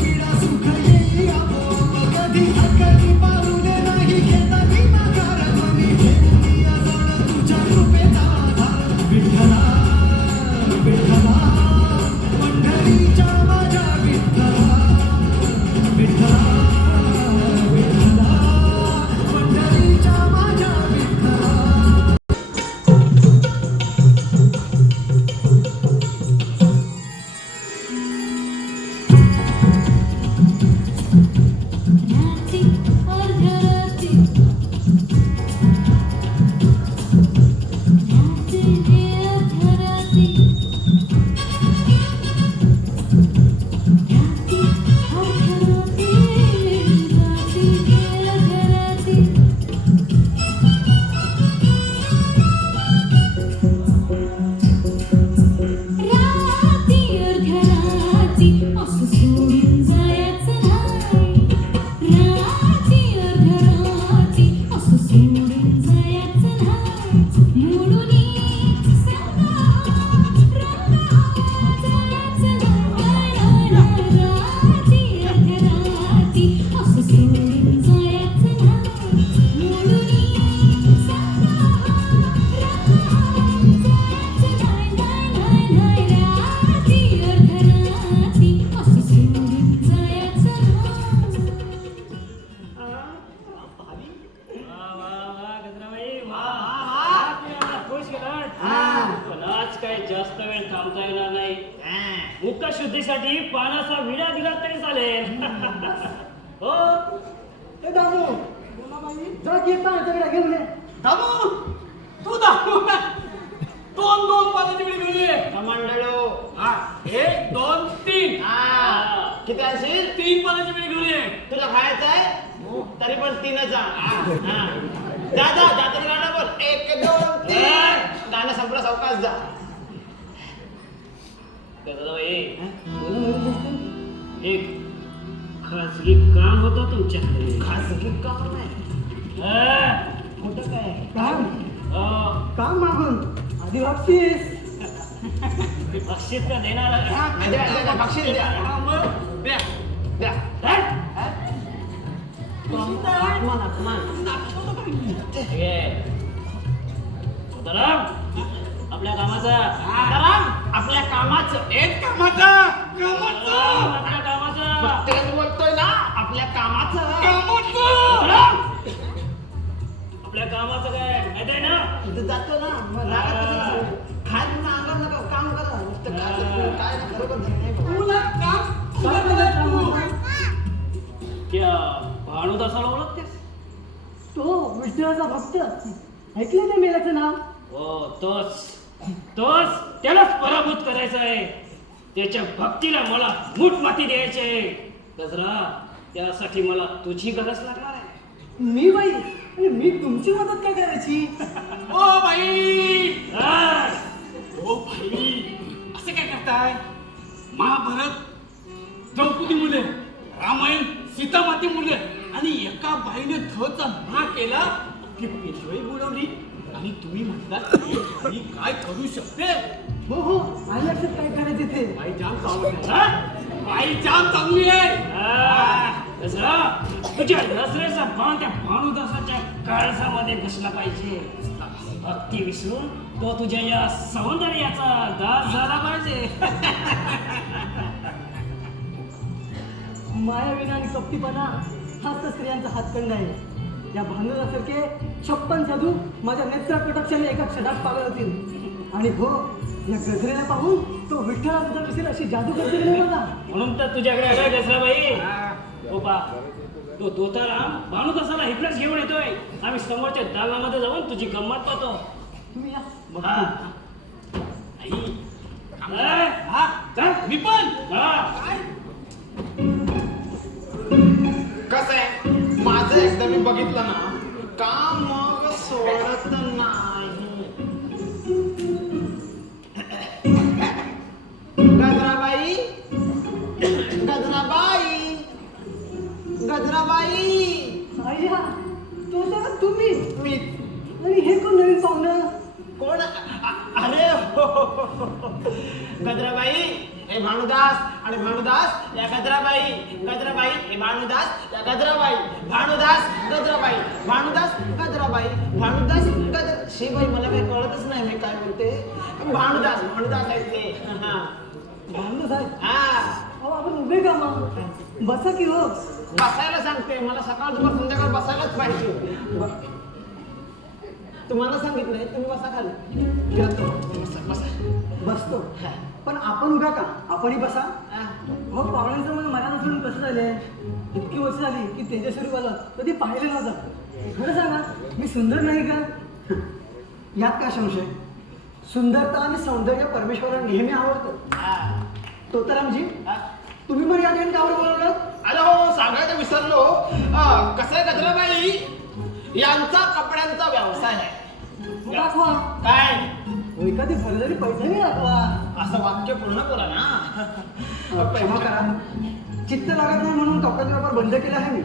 पीडा सुख येई आपोआप. कधी अकधी पाहू दे नाही घेता विनाकार. मनी घेऊनी अजून तुझ्या कृपेचा आधार. विठ्ठला विठ्ठला पंढरीच्या माझ्या विठ्ठला. विठ्ठला विठ्ठला पंढरीच्या माझ्या विठ्ठला. रात्री अर्धरात्री अर्धरात्री असं सोडून जायचं नाही. रात्री अर्धरात्री असं सोडून जायचं नाही. मोडून वा वा वा गजराबाई वा तुम्ही आम्हाला खुश केलं. पण आज काही जास्त वेळ थांबता येणार नाही. मुख शुद्धीसाठी पानाचा विडा दिला तरी चालेल. हो हे दामू जरा कीर्तन याच्याकडे घेऊन ये. दामू तू दामू दोन दोन पाण्याची वेळी घेऊन ये. मंडळो. हा, 1 2 3 किती असेल? 3 पाण्याची वेळी घेऊन ये. तुला खायचं आहे तरी पण 3च दादा जाता गाणं बोल. 1 2 3. गाणं संपलं, सावकाश जा. गजराबाई एक खाजगी काम होतं तुमच्याकडे. खासगी काम नाही. मोठं काय काम अं, काम मागून आधी बक्षीस. बक्षीस का देणार आहे? द्या, द्या, द्या, बक्षीस द्या. द्या. द्या. घे. सुताराम, आपल्या कामाचा आपल्या कामाचं एक कामाचा आपल्या कामाचा तेच बोलतोय ना, आपल्या कामाचं. सुताराम, आपल्या कामाचं काय माहिती आहे ना? तिथे जातो ना मग रागात कशाला सांगू? खायला तुमचं अंगावर नका, काम करा नुसतं. काय ना खरोखर नाही बाबा. तुला काम तुला करायचं तू. त्या भानुदासाला ओळखतेस? तो विठ्ठलाचा भक्त, ऐकलं त्या मेल्याचं नाव? हो तोच त्यालाच पराभूत करायचं आहे. त्याच्या भक्तीला मला मूठ माती द्यायची आहे. गजरा, त्यासाठी मला तुझी गरज लागणार आहे. मी बाई आणि मी तुमची मदत काय करायची? ओ बाई हा. ओ भाई असं काय करताय? महाभारत द्रौपदी मुले, रामायण सीतामाते मुले आणि एका बाईने धचा ना केला की पेशवाई बुडवली आणि तुम्ही म्हणतात मी काय करू शकते? हो हो माझ्या लक्षात काय करायचे ते. बाई जाम चांगली आहे. बाई जाम चांगली आहे. हा. गजरा, तुझ्या नजरेचा बाण त्या भानुदासाच्या काळजामध्ये घुसला पाहिजे. भक्ती विसरून तो तुझ्या या सौंदर्याचा दास झाला पाहिजे. मायाविना आणि कपटीपणा हाच तर स्त्रियांचा हातखंड आहे. या भांडुरासारखे 56 साधू माझ्या नेत्र कटाक्षाने एका क्षणात पागल होतील. आणि हो, या गजरेला पाहून तो विठ्ठलाबद्दल विसरेल अशी जादू करते नाही मला. म्हणून तर तुझ्याकडे आलाय दसराबाई. ओपा तो तोताराम भानुदासाला इकडेच घेऊन येतोय. आम्ही समोरच्या दालनामध्ये जाऊन तुझी गंमत पाहतो. तुम्ही या. हा. आई. हा, चल, मी पण. हा. कसं आहे माझं एकदा मी बघितलं ना का मग सोडत नाही. गजराबाई गजराबाई गजराबाई. आय्या, तो तर तुम्ही. मी आणि हे कोण नवीन पाहुणं? कोण अरे हो. गजराबाई हे भानुदास आणि भानुदास या गजराबाई. गजराबाई हे भानुदास या गजराबाई. भानुदास गजराबाई. भानुदास गजराबाई. भानुदास गजर शिबाई मला काही कळतच नाही मी काय बोलते. भानुदास भानुदास आहेत ते. भांडण साहेब, हा अहो आपण उभे का मग? बसा की हो. बसायला सांगते मला सकाळ दुपार संध्याकाळ बसायलाच पाहिजे. तुम्हाला सांगितलंय तुम्ही बसा खाली. बसा बसा. बसतो. पण आपण उभ्या का? आपणही बसा. हो, पाहुण्यांचं मला मनापासून कसं झालंय, इतकी वर्ष झाली की तेजस्वी मला कधी पाहिलं नव्हतं. खरं सांगा, मी सुंदर नाही का? यात काय संशय? सुंदरता आणि सौंदर्य परमेश्वराला नेहमी आवडतं. तोतारामजी, तुम्ही पण या ठिकाणी कावर बोलवलं? अरे हो सांगायचं विसरलो. कसं आहे गजराबाई यांचा कपड्यांचा व्यवसाय आहे. दाखवा. काय एखादी भरलेली पैठणी दाखवा. असं वाक्य पूर्ण बोला ना. क्षमा करा, चित्त लागत नाही म्हणून कपड्याचा व्यापार बंद केला आहे मी.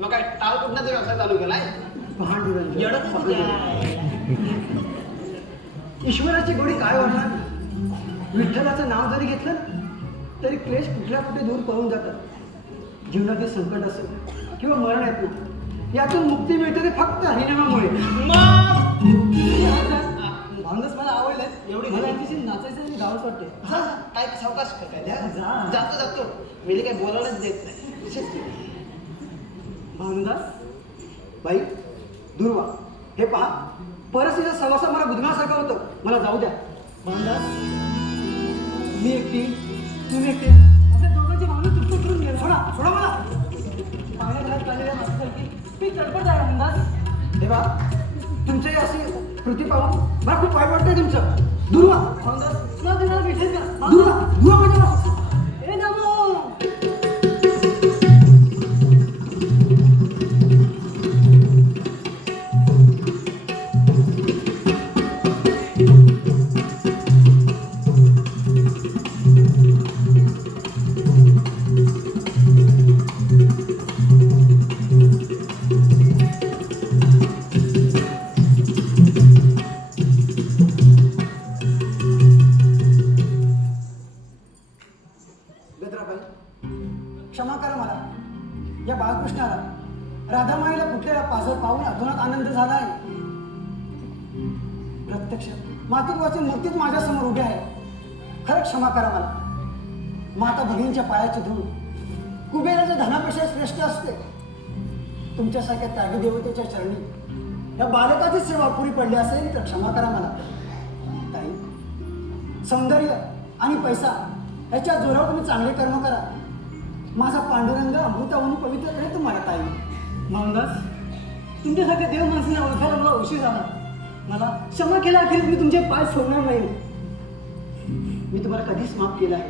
मग काय टाळ कुठण्याचा व्यवसाय चालू केलाय? भांडुरंग. येडत ईश्वराची गोडी काय होणार? विठ्ठलाचं नाव जरी घेतलं ना, तरी क्लेश कुठल्या कुठे दूर पळून जातात. जीवनातील संकट असेल किंवा मरण येत ना, यातून मुक्ती मिळते ते फक्त हरिनामामुळे. भावनच मला आवडलं. एवढी मला यांच्याशी नाचायचं आणि गावच वाटते. काय सावकाश काय जा. जातो जातो. मी काही बोलायलाच देत नाही. भावनदास बाई, दुर्वा, हे पहा, परिस्थितीचा सवासा मला बुधण्यासारखं होतं. मला जाऊ द्या. भावनदास, मी एकटी, तुम्ही एकटे, आपल्या दोघांची भावना तुटतो करून घ्या. सोडा सोडा मला. पाहुण्या घरात चाललेल्या माणसासारखी मी तडपड आहे. भावनदास, हे पहा, तुमची अशी कृती पाहून मला खूप वाईट वाटतंय तुमचं. दुर्वा, भावनदास, मला तुम्हाला भेटेल का? दुर्वा, दुर्वा माझ्या. हे नामो. क्षमा करा मला. या बाळकृष्णाला राधामाईला फुटलेला पाझर पाहून अतोनात आनंद झाला आहे. प्रत्यक्ष मातृत्वाची मूर्तीच माझ्यासमोर उभी आहे. खरं क्षमा करा मला. माता भगिनीच्या पायाची धूळ कुबेराच्या धनापेक्षा श्रेष्ठ असते. तुमच्यासारख्या त्यागी देवतेच्या चरणी या बालकाची सेवा पुरी पडली असेल तर क्षमा करा मला. ताई, सौंदर्य आणि पैसा याच्या जोरावर तुम्ही चांगले कर्म करा. माझा पांडुरंग अमृताहून पवित्र करेल तुम्हाला ताई. मामदास, तुमच्यासारख्या देव माणसाने ओळखायला मला उशीर झाला. मला क्षमा केला. अखेरीस मी तुमचे पाय सोडणार नाही. मी तुम्हाला कधीच माफ केलं आहे.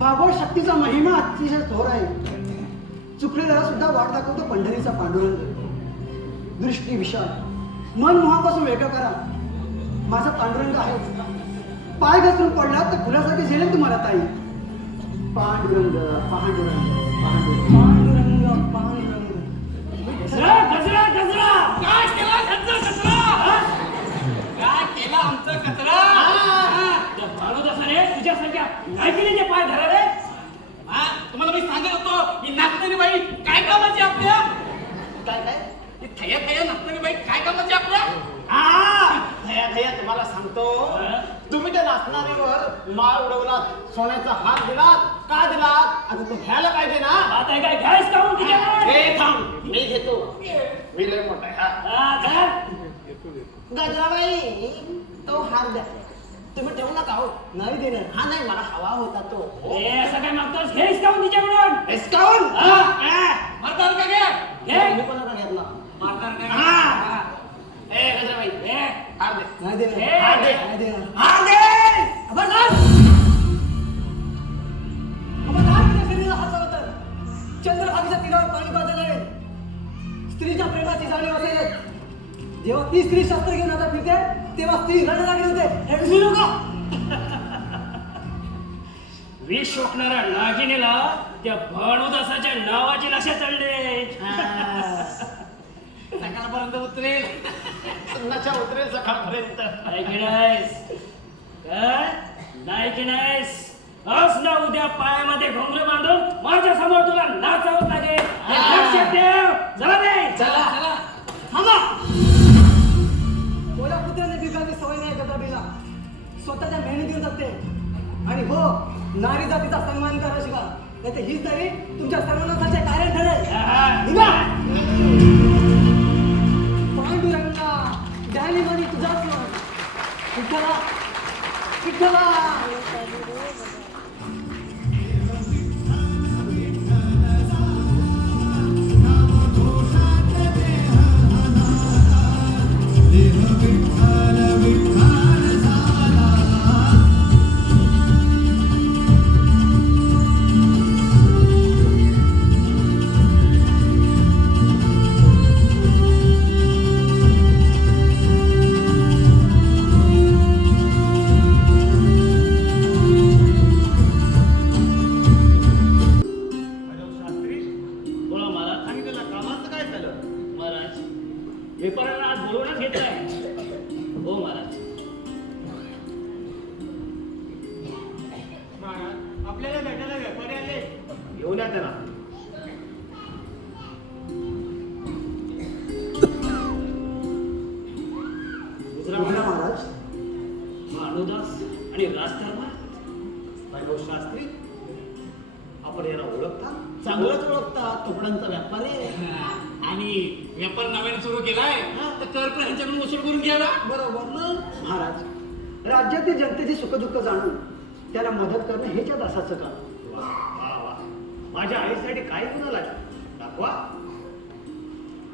बाबा शक्तीचा महिमा अतिशय थोर आहे. चुकलेल्याला सुद्धा वाट दाखवतो पंढरीचा पांडुरंग. दृष्टी विशाल, मन मोहापासून वेगळं करा. माझा पांडुरंग आहे. पाय घसरून पडला तर फुलासारखे झेलेल तुम्हाला ताई. पांडुरंग पांडुरंग पांडुरंग पांडुरंग पांडुरंग. गजरा गजरा गजरा काय केला गजरा गजरा? काय केला आमचा कचरा? त्या भानुदासाने तुझ्यासारख्या नायकिनीचे पाय धरावे. तुम्हाला मी सांगत होतो ही नाचणारी बाई काय कामाची आपल्या? काय काय ही थया थया नाचणारी बाई काय कामाची आपल्या? धया धया तुम्हाला सांगतो. तुम्ही त्या नाचणारीवर माळ उडवलात, सोन्याचा हार दिलात. का दिलात? आता तो घ्यायला पाहिजे ना. आता काय घ्यायच काऊन तिच्याकडे? हे थांब, मी घेतो. मी लय मोठा आहे. हा, धर. गजराबाई तो हार द्या. तुम्ही ठेवू नका हो. नाही देणार. हा नाही मला हवा होता तो. ए असं काय मागतोस हे हिसकावून तिच्याकडून हिसकावून? हा. मारताल का घे घे. मी कोणाला घेतला? मारताल का हा. ए गजराबाई ए, हार दे. नाही देणार. ए, हार दे. नाही देणार. हार दे. खबरदार! खबरदार तुझ्या शरीराला हात लावत आहे. चंद्रभागेच्या तीरावर पाणी पाजायला आहे. स्त्रीच्या प्रेमाची जाणीव असेल. जेव्हा ती स्त्री शस्त्र घेऊन आता फिरते तेव्हा स्त्री रडू लागली होते. हे विसरू नका. विष शोकणाऱ्या नागिनीला त्या भानुदासाच्या नावाची नशा चढले. सकाळपर्यंत उतरेल. अन्नाच्या उतरेल सकाळपर्यंत. काय की नाहीस काय नाही की नाहीस आज ना उद्या पायामध्ये घोंगडे बांधून माझ्या समोर तुला नाचावं लागेल हे लक्षात ठेव. चला रे चला. चला. थांबा. कोल्या पुत्राने बिगाची सवय नाही गदाबीला. स्वतःच्या मेहनतीवर जगते. आणि हो नारी जातीचा सन्मान करा शिका. नाही तर हीच तरी तुमच्या सर्वांसाठी कारण ठरेल. निघा. पांडुरंगा जानेमध्ये तुझाच नाव. विठ्ठला विठ्ठला. बोला महाराज. सांगितलं कामाचं काय झालं? महाराज व्यापाऱ्यांना आज बोलवण्यात घेतलंय. हो महाराज. महाराज आपल्याला भेटायला व्यापारी आले. घेऊन या त्यांना. कुठला महाराज? भानुदास आणि राजधर्मा. वैभव शास्त्री आपण यांना ओळखता? चांगलंच ओळखता. तुकड्यांचा व्यापारी आहे. आणि व्यापार नव्याने सुरू केलाय तर कर पण ह्यांच्याकडून वसूल करून घ्यायला. बरोबर ना? महाराज राज्यातील जनतेची सुखदुःख जाणून त्याला मदत करणं हेच या दासाचं काम. वा वा वा. माझ्या आईसाठी काय गुन्हा लागला दाखवा.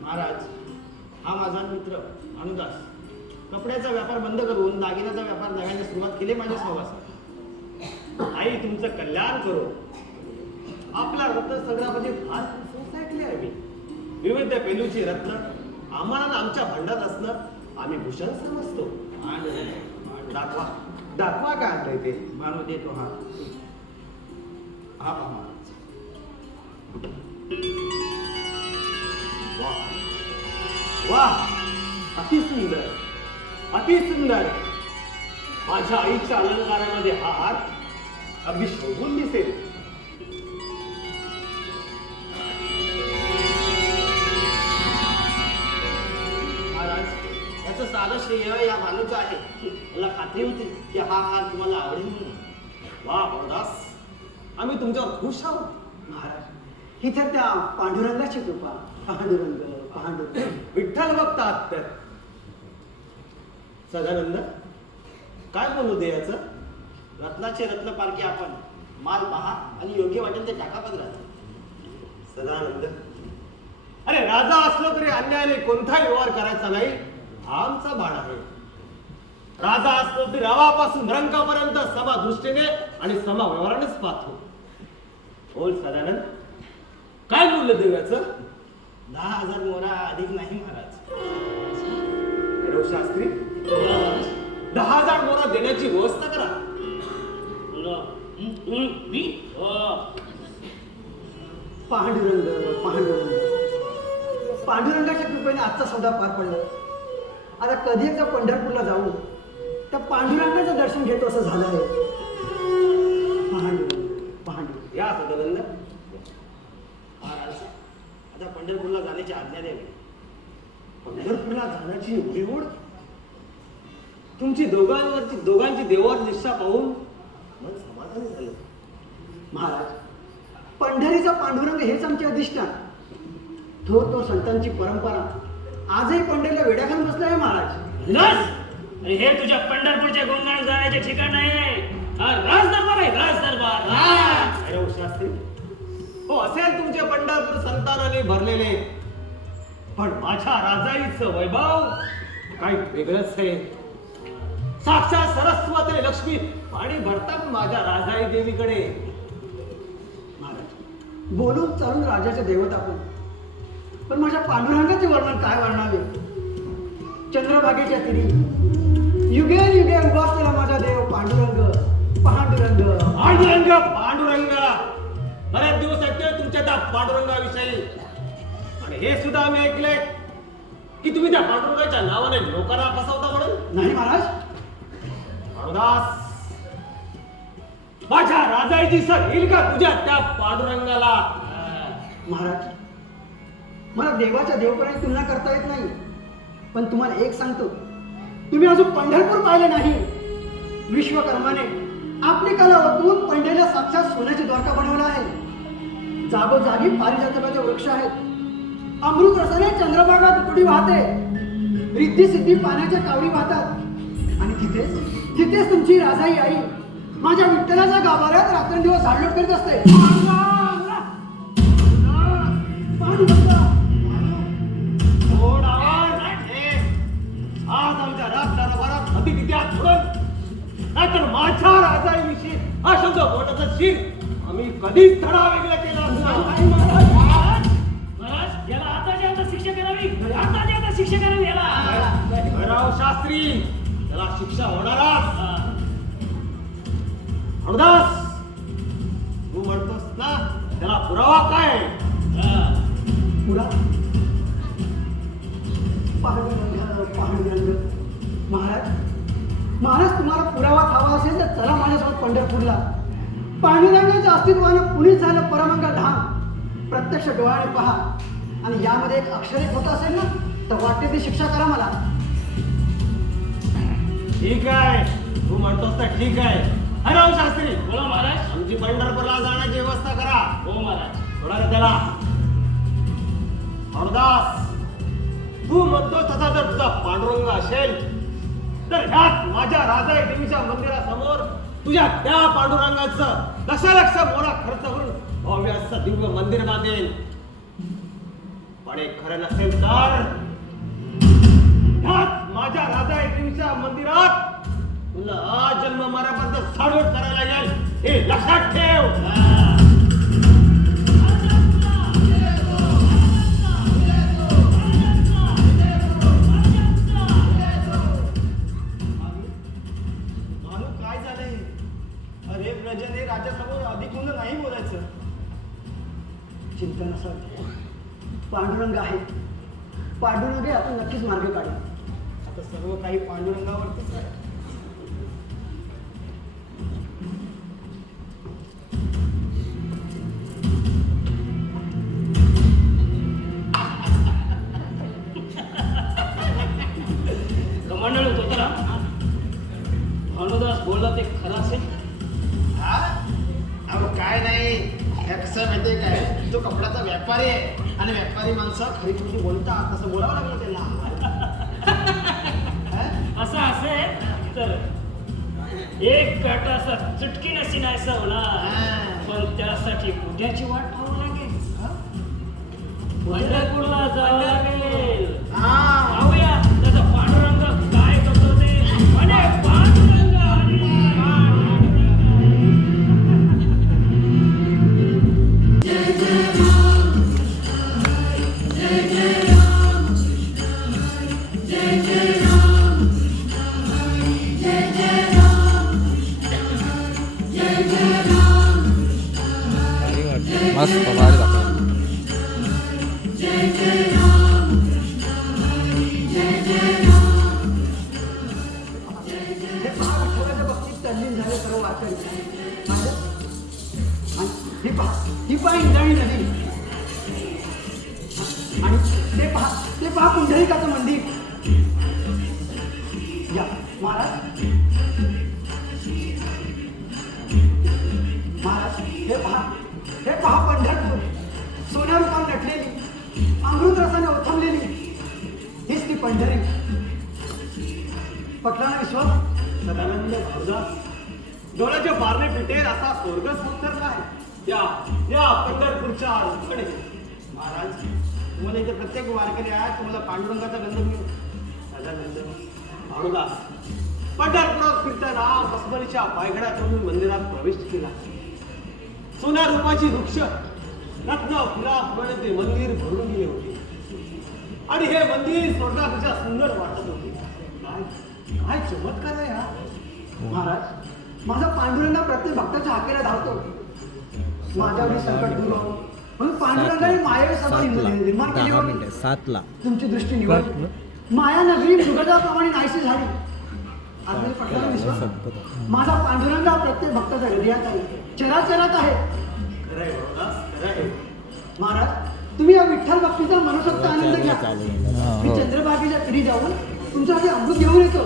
महाराज हा माझा मित्र भानुदास कपड्याचा व्यापार बंद करून दागिन्याचा व्यापार नव्याने सुरुवात केली माझ्या सहवासात. आई तुमचं कल्याण करो. आपला रत्न संग्रहामध्ये फार प्रशंसा ऐकली आहे मी. विविध पैलूची रत्न आम्हाला आमच्या भांडात असणं आम्ही भूषण समजतो. दाखवा दाखवा काय आणलंय ते. मानव देतो हा. हा पहा महाराज. वा वा. अति सुंदर अति सुंदर. माझ्या आईच्या अलंकारामध्ये हा हार अगदी शोभून दिसेल. महाराज याचं सारं श्रेय या भानूचं आहे. मला खात्री होती की हा हार तुम्हाला आवडेल म्हणून. वा भानुदास आम्ही तुमच्यावर खुश आहोत. महाराज इथे त्या पांडुरंगाची कृपा. पांडुरंग पांडुरंग. विठ्ठल बघतात तर सदानंद काय बोलू दे याचं. रत्नाचे रत्न पारखे आपण. माल पहा आणि योग्य वाटेल ते टाका पदरात. सदानंद अरे राजा असलो तरी अन्यायाने कोणताही व्यवहार करायचा नाही हा आमचा बाण आहे. राजा असलो तरी रावापासून रंकापर्यंत समा दृष्टीने आणि समा व्यवहारानेच पाहतो. बोल सदानंद काय मूल्य देऊ याचं. 10,000 मोहरा अधिक नाही महाराज. शास्त्री 10,000 मोहरा देण्याची व्यवस्था करा. मी पांडुरंग पांडुरंग. पांडुरंगाच्या कृपेने आजचा सौदा पार पडला. आता कधी एकदा पंढरपूरला जाऊ त्या पांडुरंगाचं दर्शन घेतो असं झालं आहे. पांडुरंग पांडुरंग. या सदानंद महाराज आता पंढरपूरला जाण्याची आज्ञा द्यावी. पंढरपूरला जाण्याची एवढी ओढ. तुमची दोघांची देवावर निष्ठा पाहून मन समाधानी झालं. महाराज पंढरीचा पांडुरंग हेच आमचे अधिष्ठान. थोर संतांची परंपरा आजही पंढरीला वेड्या घालून बसला आहे महाराज. आणि हे तुझ्या पंढरपूरचे गोंगाण जाण्याचे ठिकाण आहे. हा राजदरबार आहे, राजदरबार. अरे हो शास्त्री, हो असेल तुमचे पंढरपूर संतानाने भरलेले, पण माझ्या राजाईचं वैभव काही वेगळंच आहे. साक्षात सरस्वती लक्ष्मी पाणी भरतात माझ्या राजाई देवीकडे. महाराज, बोलून चालून राजाचे देवत आपण, पण माझ्या पांडुरंगाचे वर्णन काय वर्णावे. चंद्रभागेच्या तिरी युगे युगे उभा असलेला माझा देव पांडुरंग. पांडुरंग पांडुरंग पांडुरंग बरेच दिवस ऐकतोय तुमच्या त्या पांडुरंगाविषयी, आणि हे सुद्धा मी ऐकलंय की तुम्ही त्या पांडुरंगाच्या नावाने लोकांना फसवता म्हणून. नाही महाराज, पांडुदास, माझ्या राजाईची सर येईल का तुझ्या त्या पांडुरंगाला? महाराज, मला देवाच्या देवपणाची तुलना करता येत नाही, पण तुम्हाला एक सांगतो, तुम्ही अजून पंढरपूर पाहिले नाही. विश्वकर्माने आपली कला ओतून पंढरीला साक्षात सोन्याचे द्वारका बनवला आहे. जागोजागी पारिजातकाचे वृक्ष आहेत. अमृत रसाने चंद्रभागा तुटडी वाहते. रिद्धी सिद्धी पाण्याच्या कावडी वाहतात. आणि तिथेच तुमची राजाई आई माझ्या विठ्ठलाच्या गाभाऱ्यात रात्रंदिवस झाडलोट करीत असते. कोण आवाज? आज आमच्या राजदरबारात नदी तिथे सोडून, नाहीतर माझ्या राजाईविषयी हा शब्द बोलत असशील, आम्ही कधीच धडा वेगळा केला नाही. महाराज, याला आताच्या आता शिक्षा करावी, आताच्या आता शिक्षा करावी याला. राव शास्त्री, त्याला शिक्षा होणारच. अनुदास, तू म्हणतोस ना, त्याला पुरावा काय? पुरा पांडुरंग. महाराज, तुम्हाला पुरावा हवा असेल तर चला माझ्यासोबत पंढरपूरला. पांडुरंगाच्या अस्तित्वानं पुनीत झालं परमंगल धाम. प्रत्यक्ष डोळ्याने पहा, आणि यामध्ये एक अक्षर खोटं असेल ना, तर वाटते ती शिक्षा करा मला. ठीक आहे, तू म्हणतोस तर ठीक आहे. अरे हो शास्त्री, बोला महाराज. आमची पंढरपूरला जाण्याची व्यवस्था करा. हो महाराज. थोडा रे त्याला. अनुदास, तू म्हणतो तसा जर तुझा पांडुरंग असेल, तर ह्यात माझ्या राजा देवीच्या मंदिरासमोर तुझ्या त्या पांडुरंगाचं दशलक्ष मोरा खर्च करून भव्य असं दिव्य मंदिर बांधेल. पण एक खरं नसेल तर ह्यात माझ्या राजा देवीच्या मंदिरात तुला जन्म मरापर्यंत साडवट करायला लागेल, हे लक्षात ठेव. काय झालंय? अरे प्रजने राजासमोर अधिक म्हणून नाही बोलायचं. चिंता नसावी, पांडुरंग आहे. पांडुरंग आपण नक्कीच मार्ग काढू. आता सर्व काही पांडुरंगावरतीच आहे. कमांडर होतो तर भानुदास बोलला ते खरं असेल? अहो काय नाही, हे कसं माहितीये काय, तो कपड्याचा व्यापारी आहे, आणि व्यापारी माणसं खरी खोटी बोलतात, तसं बोलावं लागलं त्याला. असं असेल तर एक काटाचा चुटकीनं शिनायचा होणार, पण त्यासाठी उद्याची वाट पाहावं लागेल. पंढरपूरला जावं लागेल. पाहूया त्याचा पांडुरंग काय करतो ते. म्हणे पांडुरंग मस्त भारी दाखव. हे पहा, विठ्ठलाच्या बाबतीत तल्लीन झाले सर्व वारकरी. आणि ही पहा इंद्रायणी नदी. आणि ते पहा पुंडलिकाचं मंदिर. या महाराज, हे पहा पंढरपूर. सोन्या रूपाने नटलेली, अमृत रसाने ओथंबलेली हीच ती पंढरी. पटला ना विश्वास? सदानंद भाऊदास डोळ्याच्या बारणे पिटेल असा स्वर्ग संसर्ग आहे या पंढरपूरच्या अडचणी. महाराज तुम्हाला इथे प्रत्येक वारकरी आहे तुम्हाला पांडुरंगाचा गंध मिळेल. सदानंद भाऊदास पंढरपुरात फिरताना बसवलीच्या पायघड्यातून मंदिरात प्रवेश केला. सोन्या रूपाची वृक्ष रत्न फुलाप्रमाणे ते मंदिर भरून गेले होते आणि हे मंदिर स्वर्गापेक्षा सुंदर वाटत होते. काय काय चमत्कार आहे हा. महाराज माझा पांडुरंगा प्रत्येक भक्ताच्या हाकेला धावतो. माझ्यावरील संकट दूर व्हावं म्हणून पांडुरंगाने मायावी सभा निर्माण केली होती. 7ला तुमची दृष्टी निवडली. माया नगरी मृगजाप्रमाणे नाहीशी झाली. आता पटला ना विश्वास? माझा पांडुरंगा प्रत्येक भक्ताच्या हृदयात आहे, चराचरात आहे. खरंय भाऊदास खरंय. महाराज तुम्ही या विठ्ठल भक्तीचा मनसोक्त आनंद घ्या. मी चंद्रभागेच्या पिढी जाऊन तुमच्यासाठी अमृत घेऊन येतो.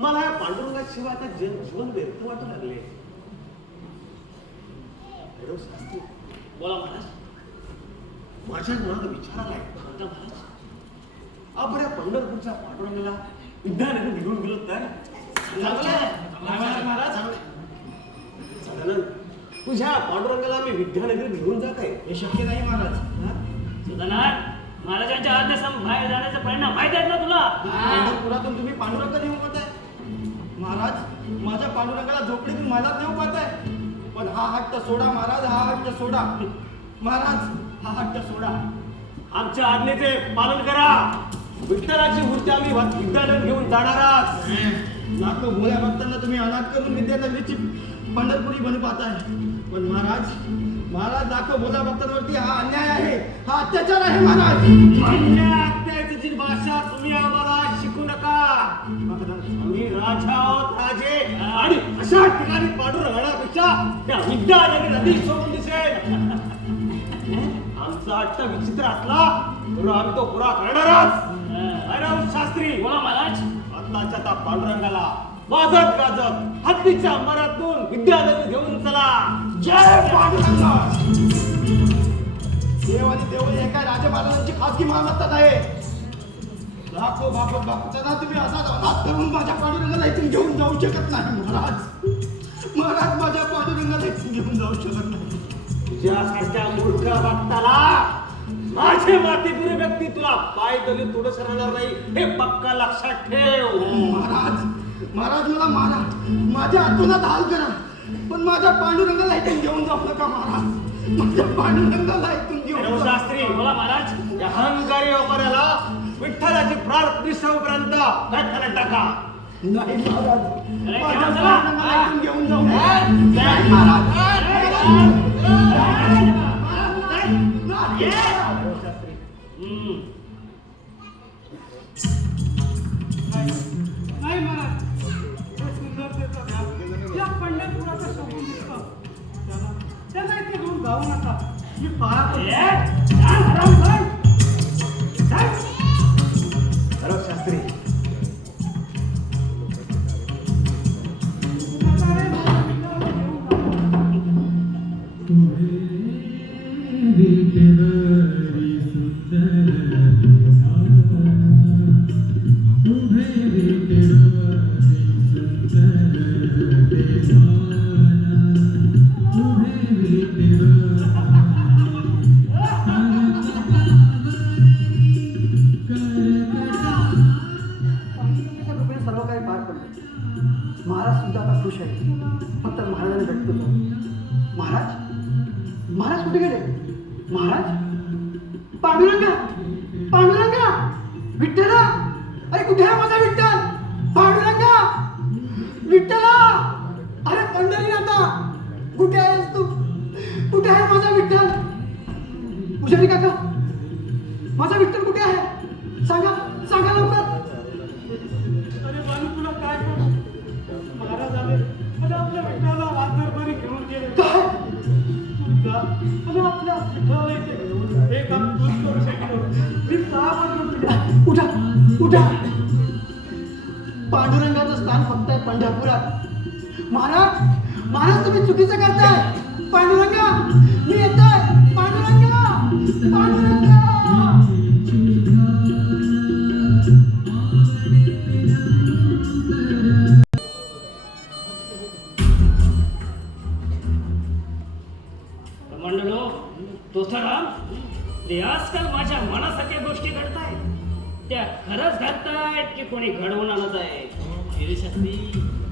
मला या पांडुरंगाशिवाय आता जीवन व्यर्थ वाटू लागले. शास्त्री बोला महाराज. माझ्या मनात विचार आलाय. कोणता महाराज? आपण या पंढरपूरच्या पांडुरंगाला विद्यानगर निघून गेलो तर चांगलं आहे. महाराज सदानंद तुझ्या पांडुरंगाला मी विद्यानगरी निघून जात आहे. हे शक्य नाही महाराज. सदानंद महाराजांच्या आज्ञेसम बाहेर जाण्याचा परिणाम माहित आहेत ना तुला? पंढरपुरातून तुम्ही पांडुरंग नेऊ पाहताय. महाराज माझ्या पांडुरंगाला झोपडीतून मला नेऊ पाहताय. पण हा हट्ट सोडा महाराज, हा हट्ट सोडा महाराज, हा हट्ट सोडा. आमच्या आज्ञेचे पालन करा. विठ्ठलाची मूर्ती आम्ही विद्यानगर घेऊन जाणार आहात. लाखो भोळ्या भक्तांना तुम्ही अनाथ करून विद्यानगरीची पंढरपुरी बनू पाहताय. पण महाराज लाखो भोळ्या भक्तांवरती हा अन्याय आहे, हा अत्याचार आहे महाराज. अत्याचाराची भाषा तुम्ही आम्हाला शिकू नका. आम्ही राजा आहोत, राजे. आणि अशा ठिकाणी पांडुरंगापेक्षा त्या विद्यानगरी नदी सोडून दिसेल. आमचा हट्ट विचित्र असला तर आम्ही तो पुरा करणारच. अरे शास्त्री बोला महाराज. आत्ताच्या त्या पांडुरंगाला वाजत गाजत हत्तीच्या अंबरातून विद्यानगरी घेऊन चला. जय पांडुरंगा. देव आणि देवळी एका राजमारांची खासगी मालमत्ता आहे. लाखो भक्तांना तुम्ही असा अनाथ करून माझ्या पांडुरंगाला इथून घेऊन जाऊ शकत नाही महाराज. माझ्या पांडुरंगाला इथून घेऊन जाऊ शकत नाही. तुझ्यासारख्या मूर्ख भक्ताला माझे मातेपुरी व्यक्ती तुला पाय तरी थोडं सरणार नाही हे पक्का लक्षात ठेव. महाराज मला मारा, माझ्या आतोनात हाल करा, पण माझ्या पांडुरंगाला इथून घेऊन जाऊ नका महाराज. माझ्या पांडुरंगाला इथून घेऊन जाऊ. शास्त्री बोला महाराज. या अहंकारी वापराला विठ्ठलाची प्राण प्रतिष्ठापर्यंत गाठाला टाका. नाही महाराज, अरे, माझ्या चला. पांडुरंगाला इथून घेऊन जाऊ. नाही महाराज. नाही महाराज, हे सुंदरतेचा ध्यान या पंढरपुराचं शोभून दिसतं. त्याला इथे घेऊन जाऊ नका. मी पाहतो. शास्त्री सर्व काही पार पडलं. महाराज सुद्धा आता खुश आहे. फक्त महाराजांना भेटतो. महाराज कुठे गेले? महाराज पांडुरंगा विठ्ठला. अरे कुठे आहे माझा विठ्ठल? पांडुरंगा विठ्ठला. अरे पंढरीनाथा कुठे आहेस तू? कुठे आहे माझा विठ्ठल? पुजारी काका माझा विठ्ठल कुठे आहे? सांगा लवकर. अरे बालू तुला काय करू? महाराज आले आणि आपल्या विठ्ठलाला राजदरबारी घेऊन गेले. काय? तुझा आणि आपल्या विठ्ठलाला इथे घेऊन एक काम करू शकतो. मी 6 वर्ष पंढरपुरात. महाराज महाराज तुम्ही चुकीचं करताय. पांडुरंगा मी येतोय. पांडुरंगा पांडुरंगा. मंडलो तोथराम ते आजकाल माझ्या मनासारख्या गोष्टी घडतायत त्या खरंच घडतायत की कोणी घडवून आणत आहे? शास्त्री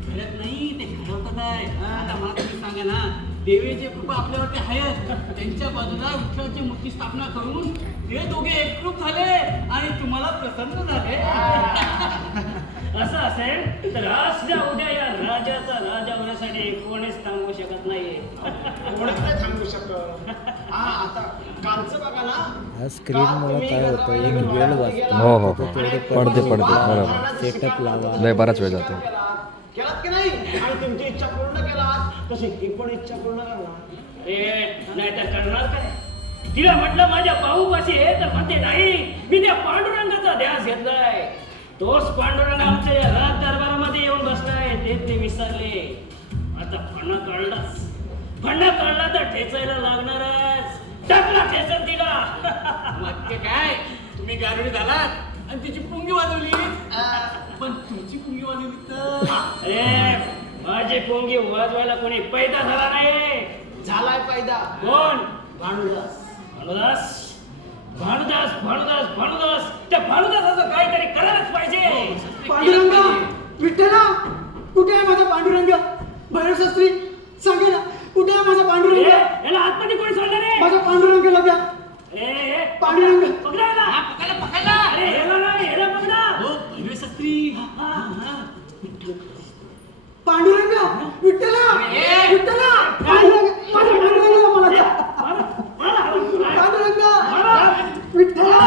घडत नाही, ते घडवतात आहे. आता मला तुम्ही सांगा ना, देवीचे कृपा आपल्यावरती आहेत. त्यांच्या बाजूला विठ्ठलाची मूर्ती स्थापना करून ते दोघे एकरूप झाले आणि तुम्हाला प्रसन्न झाले. असं असेल तर आजच्या उद्या या राजाचा राजा होण्यासाठी कोणीच थांबवू शकत नाही. कोणीच नाही थांबू शकत. हा आता कालचं बघा ना, हा स्क्रीनमुळे काय होतं, एक वेळ वाचतो. हो, हो, हो. पडते बरोबर. सेटअप लावा. लय बराच वेळ जातो. केलात की नाही? आणि तुमची इच्छा पूर्ण केलात तशी ही पण इच्छा पूर्ण करणार. नाही तर करणार काय? तिला म्हटलं माझ्या भाऊपाशी आहे तर म्हणते नाही, मी त्या पांडुरंगाचा ध्यास घेतलाय. तोच पांडुरंग आमच्या या राज दरबारामध्ये येऊन बसलाय, ते विसरले. आता फणा काढला तर ठेचायला लागणारच. टाकला ठेचत दिला. मग ते काय, तुम्ही गारुडी झालात आणि तिची पुंगी वाजवली. पण तुमची पुंगी वाजवली तर अरे माझी पोंगी वाजवायला कोणी पैदा झाला नाही. झालाय फायदा. कोण? भानुदास. भानुदास भानुदास भानुदास भानुदास त्या भानुदासाचं काहीतरी करायलाच पाहिजे. पांडुरंगा विठ्ठला कुठे आहे माझा पांडुरंग? भैरवशास्त्री सांगे ना कुठे आहे माझा पांडुरंग? याला आतमध्ये कोणी सोडलं रे? माझा पांडुरंग लभ्या. पांडुरंग पकडायला. अरे याला नाही, याला पकडा. हो भैरवशास्त्री. पांडुरंग विठ्ठला विठ्ठला पांडुरंग माझा पांडुरंग मला पांडुरंग विठ्ठला.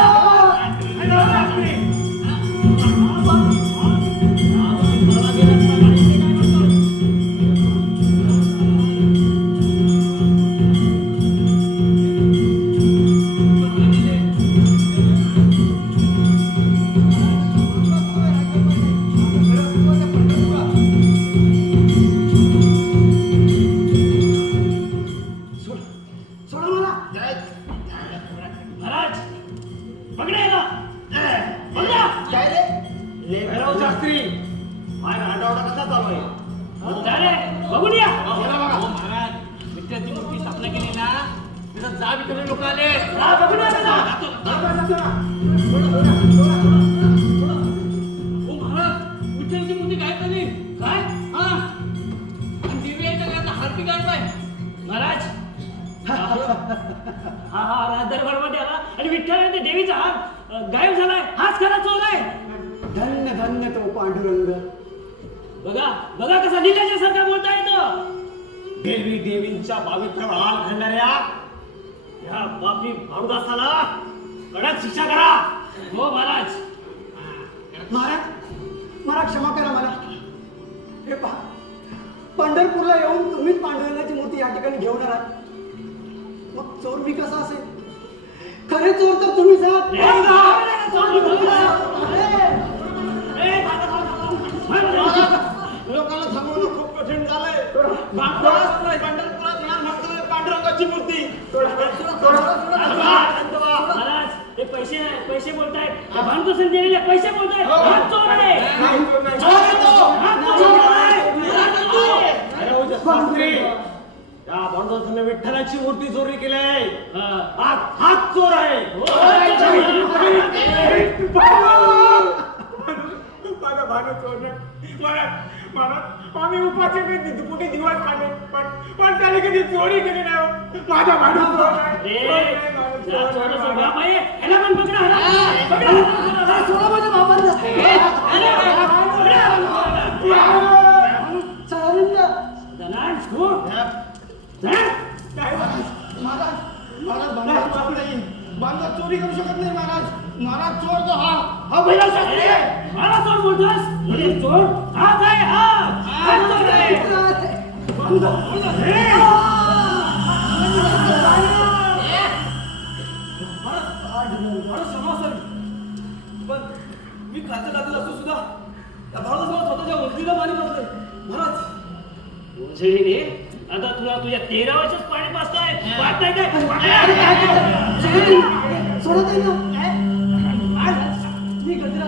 सोडा मला. महाराज पकडा याला. पकडा. काय रे? भैरव शास्त्री माझा आठवडा कसा चालू आहे? जा रे, बघून या. हो महाराज, विठ्ठलाची मूर्ती स्थापना केली ना, तिथं जा विठ्ठल लोक आले. जा, बघून या त्याला. हो महाराज, विठ्ठलाची मूर्ती गायब झाली. काय? हा, आणि देवी याच्या गळ्यातला हार गायब आहे. महाराज हा राज दरबारमध्ये आला आणि विठ्ठल देवीचा हात गायब झालाय. हाच खरा चोर आहे. धन्य धन्य तो पांडुरंग. बघा कसा निकाच्यासारखा बोलता येतो. देवींच्या पवित्र आळ घडणाऱ्या या बापी भानुदासाला कडक शिक्षा करा. हो महाराज. महाराज मला क्षमा करा मला. हे पहा पंढरपूरला येऊन तुम्हीच पांडुरंगाची मूर्ती या ठिकाणी घेऊन आलात. मग चोर मी कसा असेल? खरे चोर तर तुम्हीच आहात. लोकांना थांबवणं खूप कठीण झालंय. पंढरपुरात ज्ञान म्हणतोय पांडुरंगाची मूर्ती. महाराज हे पैसे बोलतायत. भानुदासन दिलेले पैसे बोलतायत. हात चोर आहे. शास्त्री त्या भानुदासाने विठ्ठलाची मूर्ती चोरी केली. हात चोर आहे. माझा भानू चोरणे. आम्ही उपाशी कुठे दिवस काढले पण त्याने कधी चोरी केली नाही. माझा भानू चोर आहे. चोराचा बाप आहे. याला पण पकडा. पकडा. सोडा माझ्या बाबांना. दलाल चोर. महाराज चोरी करू शकत नाही. महाराज चोर तो हा भैरवशास्त्री आहे. मला चोर बोलतोस? म्हणजे चोर हाच आहे. हाच चोर आहे. पण मी खाते असून सुद्धा त्या भावाला स्वतःच्या वकिलीला मारी बसले. जैने आता तुला तुझ्या 13 वर्षात पाणी पाजताय पाहत नाही काय अरे काय करता? जय, सोडत आहे ना. मी गजरा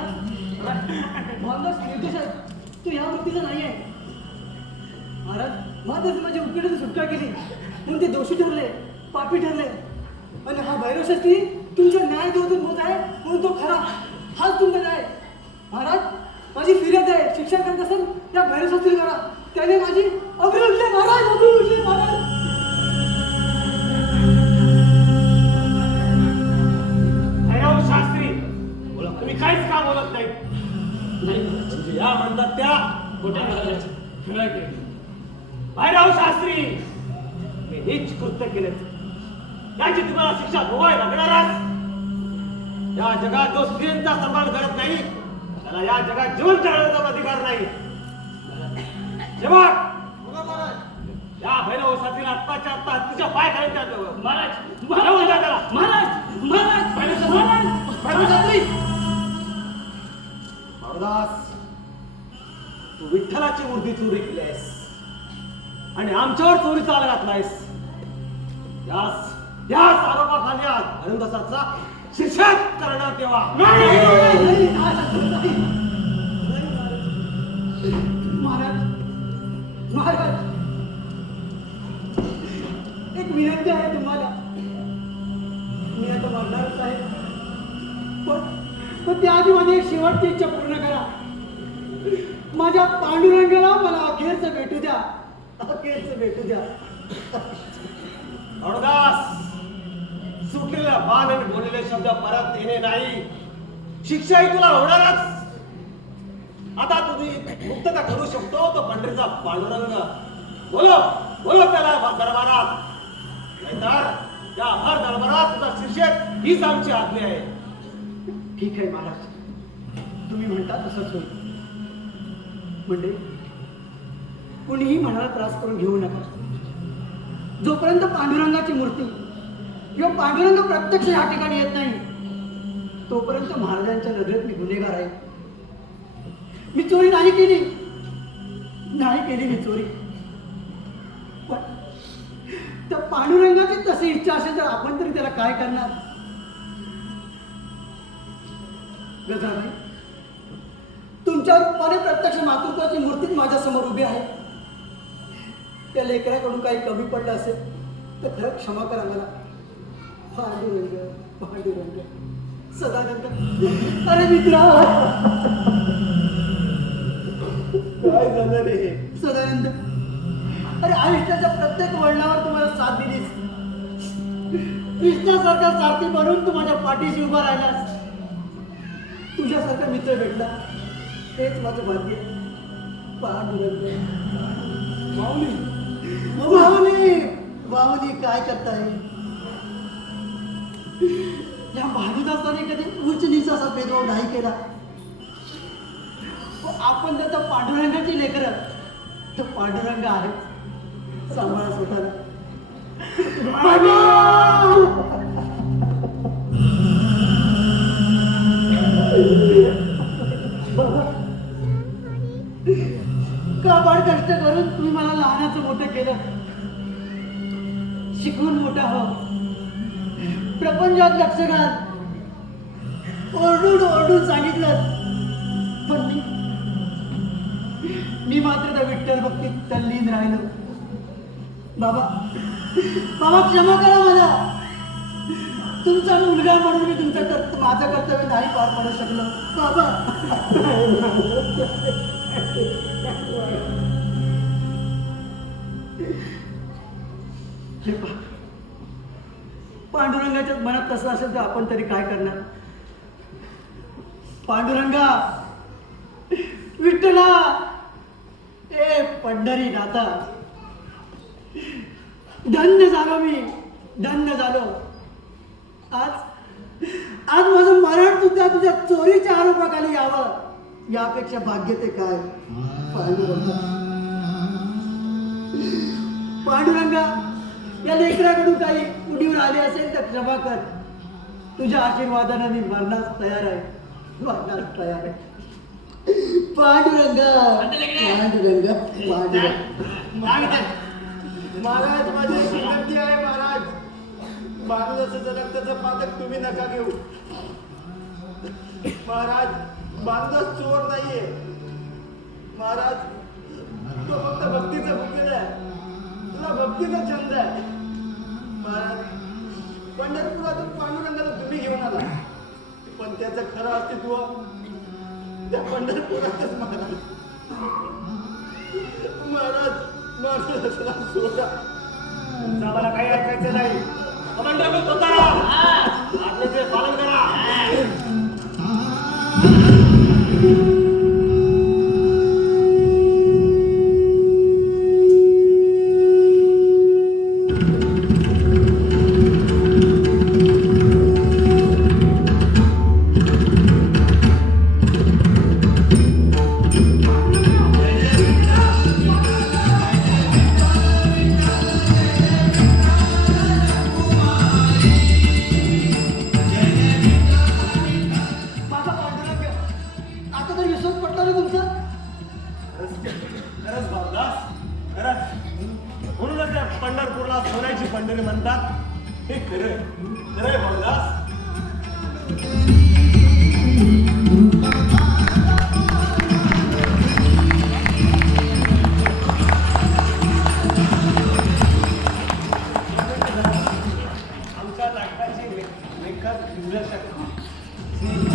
मोहनदास निर्देश आहे. तू या वृत्तीचा नाही आहे. महाराज महाराज माझ्या उकिडीची सुटका केली म्हणून ते दोषी ठरले, पापी ठरले. आणि हा भैरव शास्त्री तुमच्या न्याय देवतून होत आहे म्हणून तो खरा. हाच तुमचा न्याय. महाराज माझी फिर्याद आहे. शिक्षा करत असेल त्या भैरव शास्त्री करा. त्याने माझी अब्रू उठले महाराज, अब्रू उठले महाराज. भैरव शास्त्री तुम्ही काहीच का बोलत नाही? म्हणजे या म्हणतात त्या खोट्या महाराज खरं आहे. भैरव शास्त्री मी नीच कृत्य केले याची तुम्हाला शिक्षा भोगायला लागणारच. या जगात जो स्त्रियांचा सन्मान करत नाही त्याला या जगात जिवंत राहण्याचा अधिकार नाही. जेव्हा या भैरव शास्त्रीला आत्ताच्या आत्ता हत्तीच्या पाय घालून त्यात महाराज घेऊन जा त्याला. महाराज महाराज भैरव शास्त्री मारुदास तू विठ्ठलाची मूर्ती चोरी केली आहेस आणि आमच्यावर चोरीचा आळ घातलायस. याच आरोपाखाली आज आनंदाचा शिक्षा करण्यात यावा. महाराज महाराज एक विनंती आहे तुम्हाला. मी आता मरणारच आहे पण त्याआधी माझी एक शेवटची इच्छा पूर्ण करा. माझ्या पांडुरंगाला मला अखेरचं भेटू द्या, अखेरचं भेटू द्या. मारुदास सुटलेला बाण आणि बोललेले शब्द परत येणे नाही. शिक्षाही तुला होणारच. आता तुम्ही मुक्तता करू शकतो तो पंढरीचा पांडुरंग. बोलो बोलो त्याला दरबारात. नाहीतर त्या हर दरबारात तुझा शिक्षक हीच आमची आज्ञा आहे. ठीक आहे महाराज, तुम्ही म्हणता तसंच होईल. म्हणजे कुणीही मनाला त्रास करून घेऊ नका. जोपर्यंत पांडुरंगाची मूर्ती किंवा पांडुरंग प्रत्यक्ष या ठिकाणी येत नाही तोपर्यंत महाराजांच्या नजरेत मी गुन्हेगार आहे. मी चोरी नाही केली मी चोरी. पण त्या पांडुरंगाची तशी इच्छा असेल तर आपण तरी त्याला काय करणार. गजाबाई तुमच्या रूपाने प्रत्यक्ष मातृत्वाची मूर्तीच माझ्या समोर उभी आहे. त्या लेकराकडून काही कमी पडलं असेल तर खरं क्षमा करा मला. पांडुरंग सदानंद अरे मित्रा काय झालं रे? सदानंद अरे आयुष्याच्या प्रत्येक वळणावर तुम्हाला साथ दिलीस. कृष्णासारखा सारथी बनून तू माझ्या पाठीशी उभा राहिलास. तुझ्यासारखा मित्र भेटला तेच माझं भाग्य. पांडुरंग माऊली काय करताय. या भानुदासाने कधी उच्च नीच असा भेदभाव नाही केला. आपण जर तर पांडुरंगाची लेकरं तर पांडुरंग आहे. सांभाळा स्वतःला. काबाड कष्ट करून तुम्ही मला लहानाचं मोठं केलं. शिकून मोठा हो, प्रपंचात लक्ष घाल, ओरडून ओरडून सांगितलं. पण मी मात्र त्या विठ्ठल भक्तीत तल्लीन राहिलो. बाबा क्षमा करा मला. तुमचा मुलगा म्हणून मी माझं कर्तव्य नाही पार पाडू शकलो. बाबा पांडुरंगाच्या मनात तसं असेल तर आपण तरी काय करणार. पांडुरंगा विठ्ठला ए पंढरी नाथा धन्य झालो मी, धन्य झालो. आज माझं मरण सुद्धा तुझ्या चोरीच्या आरोपाखाली यावं यापेक्षा भाग्य ते काय. पांडुरंगा या लेकराकडून काही उडीवर आले असेल तर क्षमा कर. तुझ्या आशीर्वादाने मी मरण्यास तयार आहे. पांडुरंगा आता लेकडे. पांडुरंगा पांडुरंगा महाराज माझी एक विनंती आहे महाराज बाणूदासाचं रक्ताचं पातक तुम्ही नका घेऊ महाराज बाणूदास चोर नाहीये महाराज तो फक्त भक्तीचा भुकेल आहे तुला भक्तीचा छंद आहे महाराज पंढरपुरातून पांडुरंगाला तुम्ही घेऊन आला पण त्याचं खरं अस्तित्व त्या पंढरपुरातच महाराज महाराज महाराजाला सोडा आम्हाला काही ऐकायचं नाही कमांडर तुकाराम आज्ञेचे पालन करा माझा पांडुरंग आता तर विश्वास पटला ना तुमचा खरंच भावदास खरंच म्हणूनच त्या पंढरपूरला सोन्याची पंढरी म्हणतात हे खरं खरंय भावदास आमच्या नाटकाची लेखक दिग्दर्शक श्री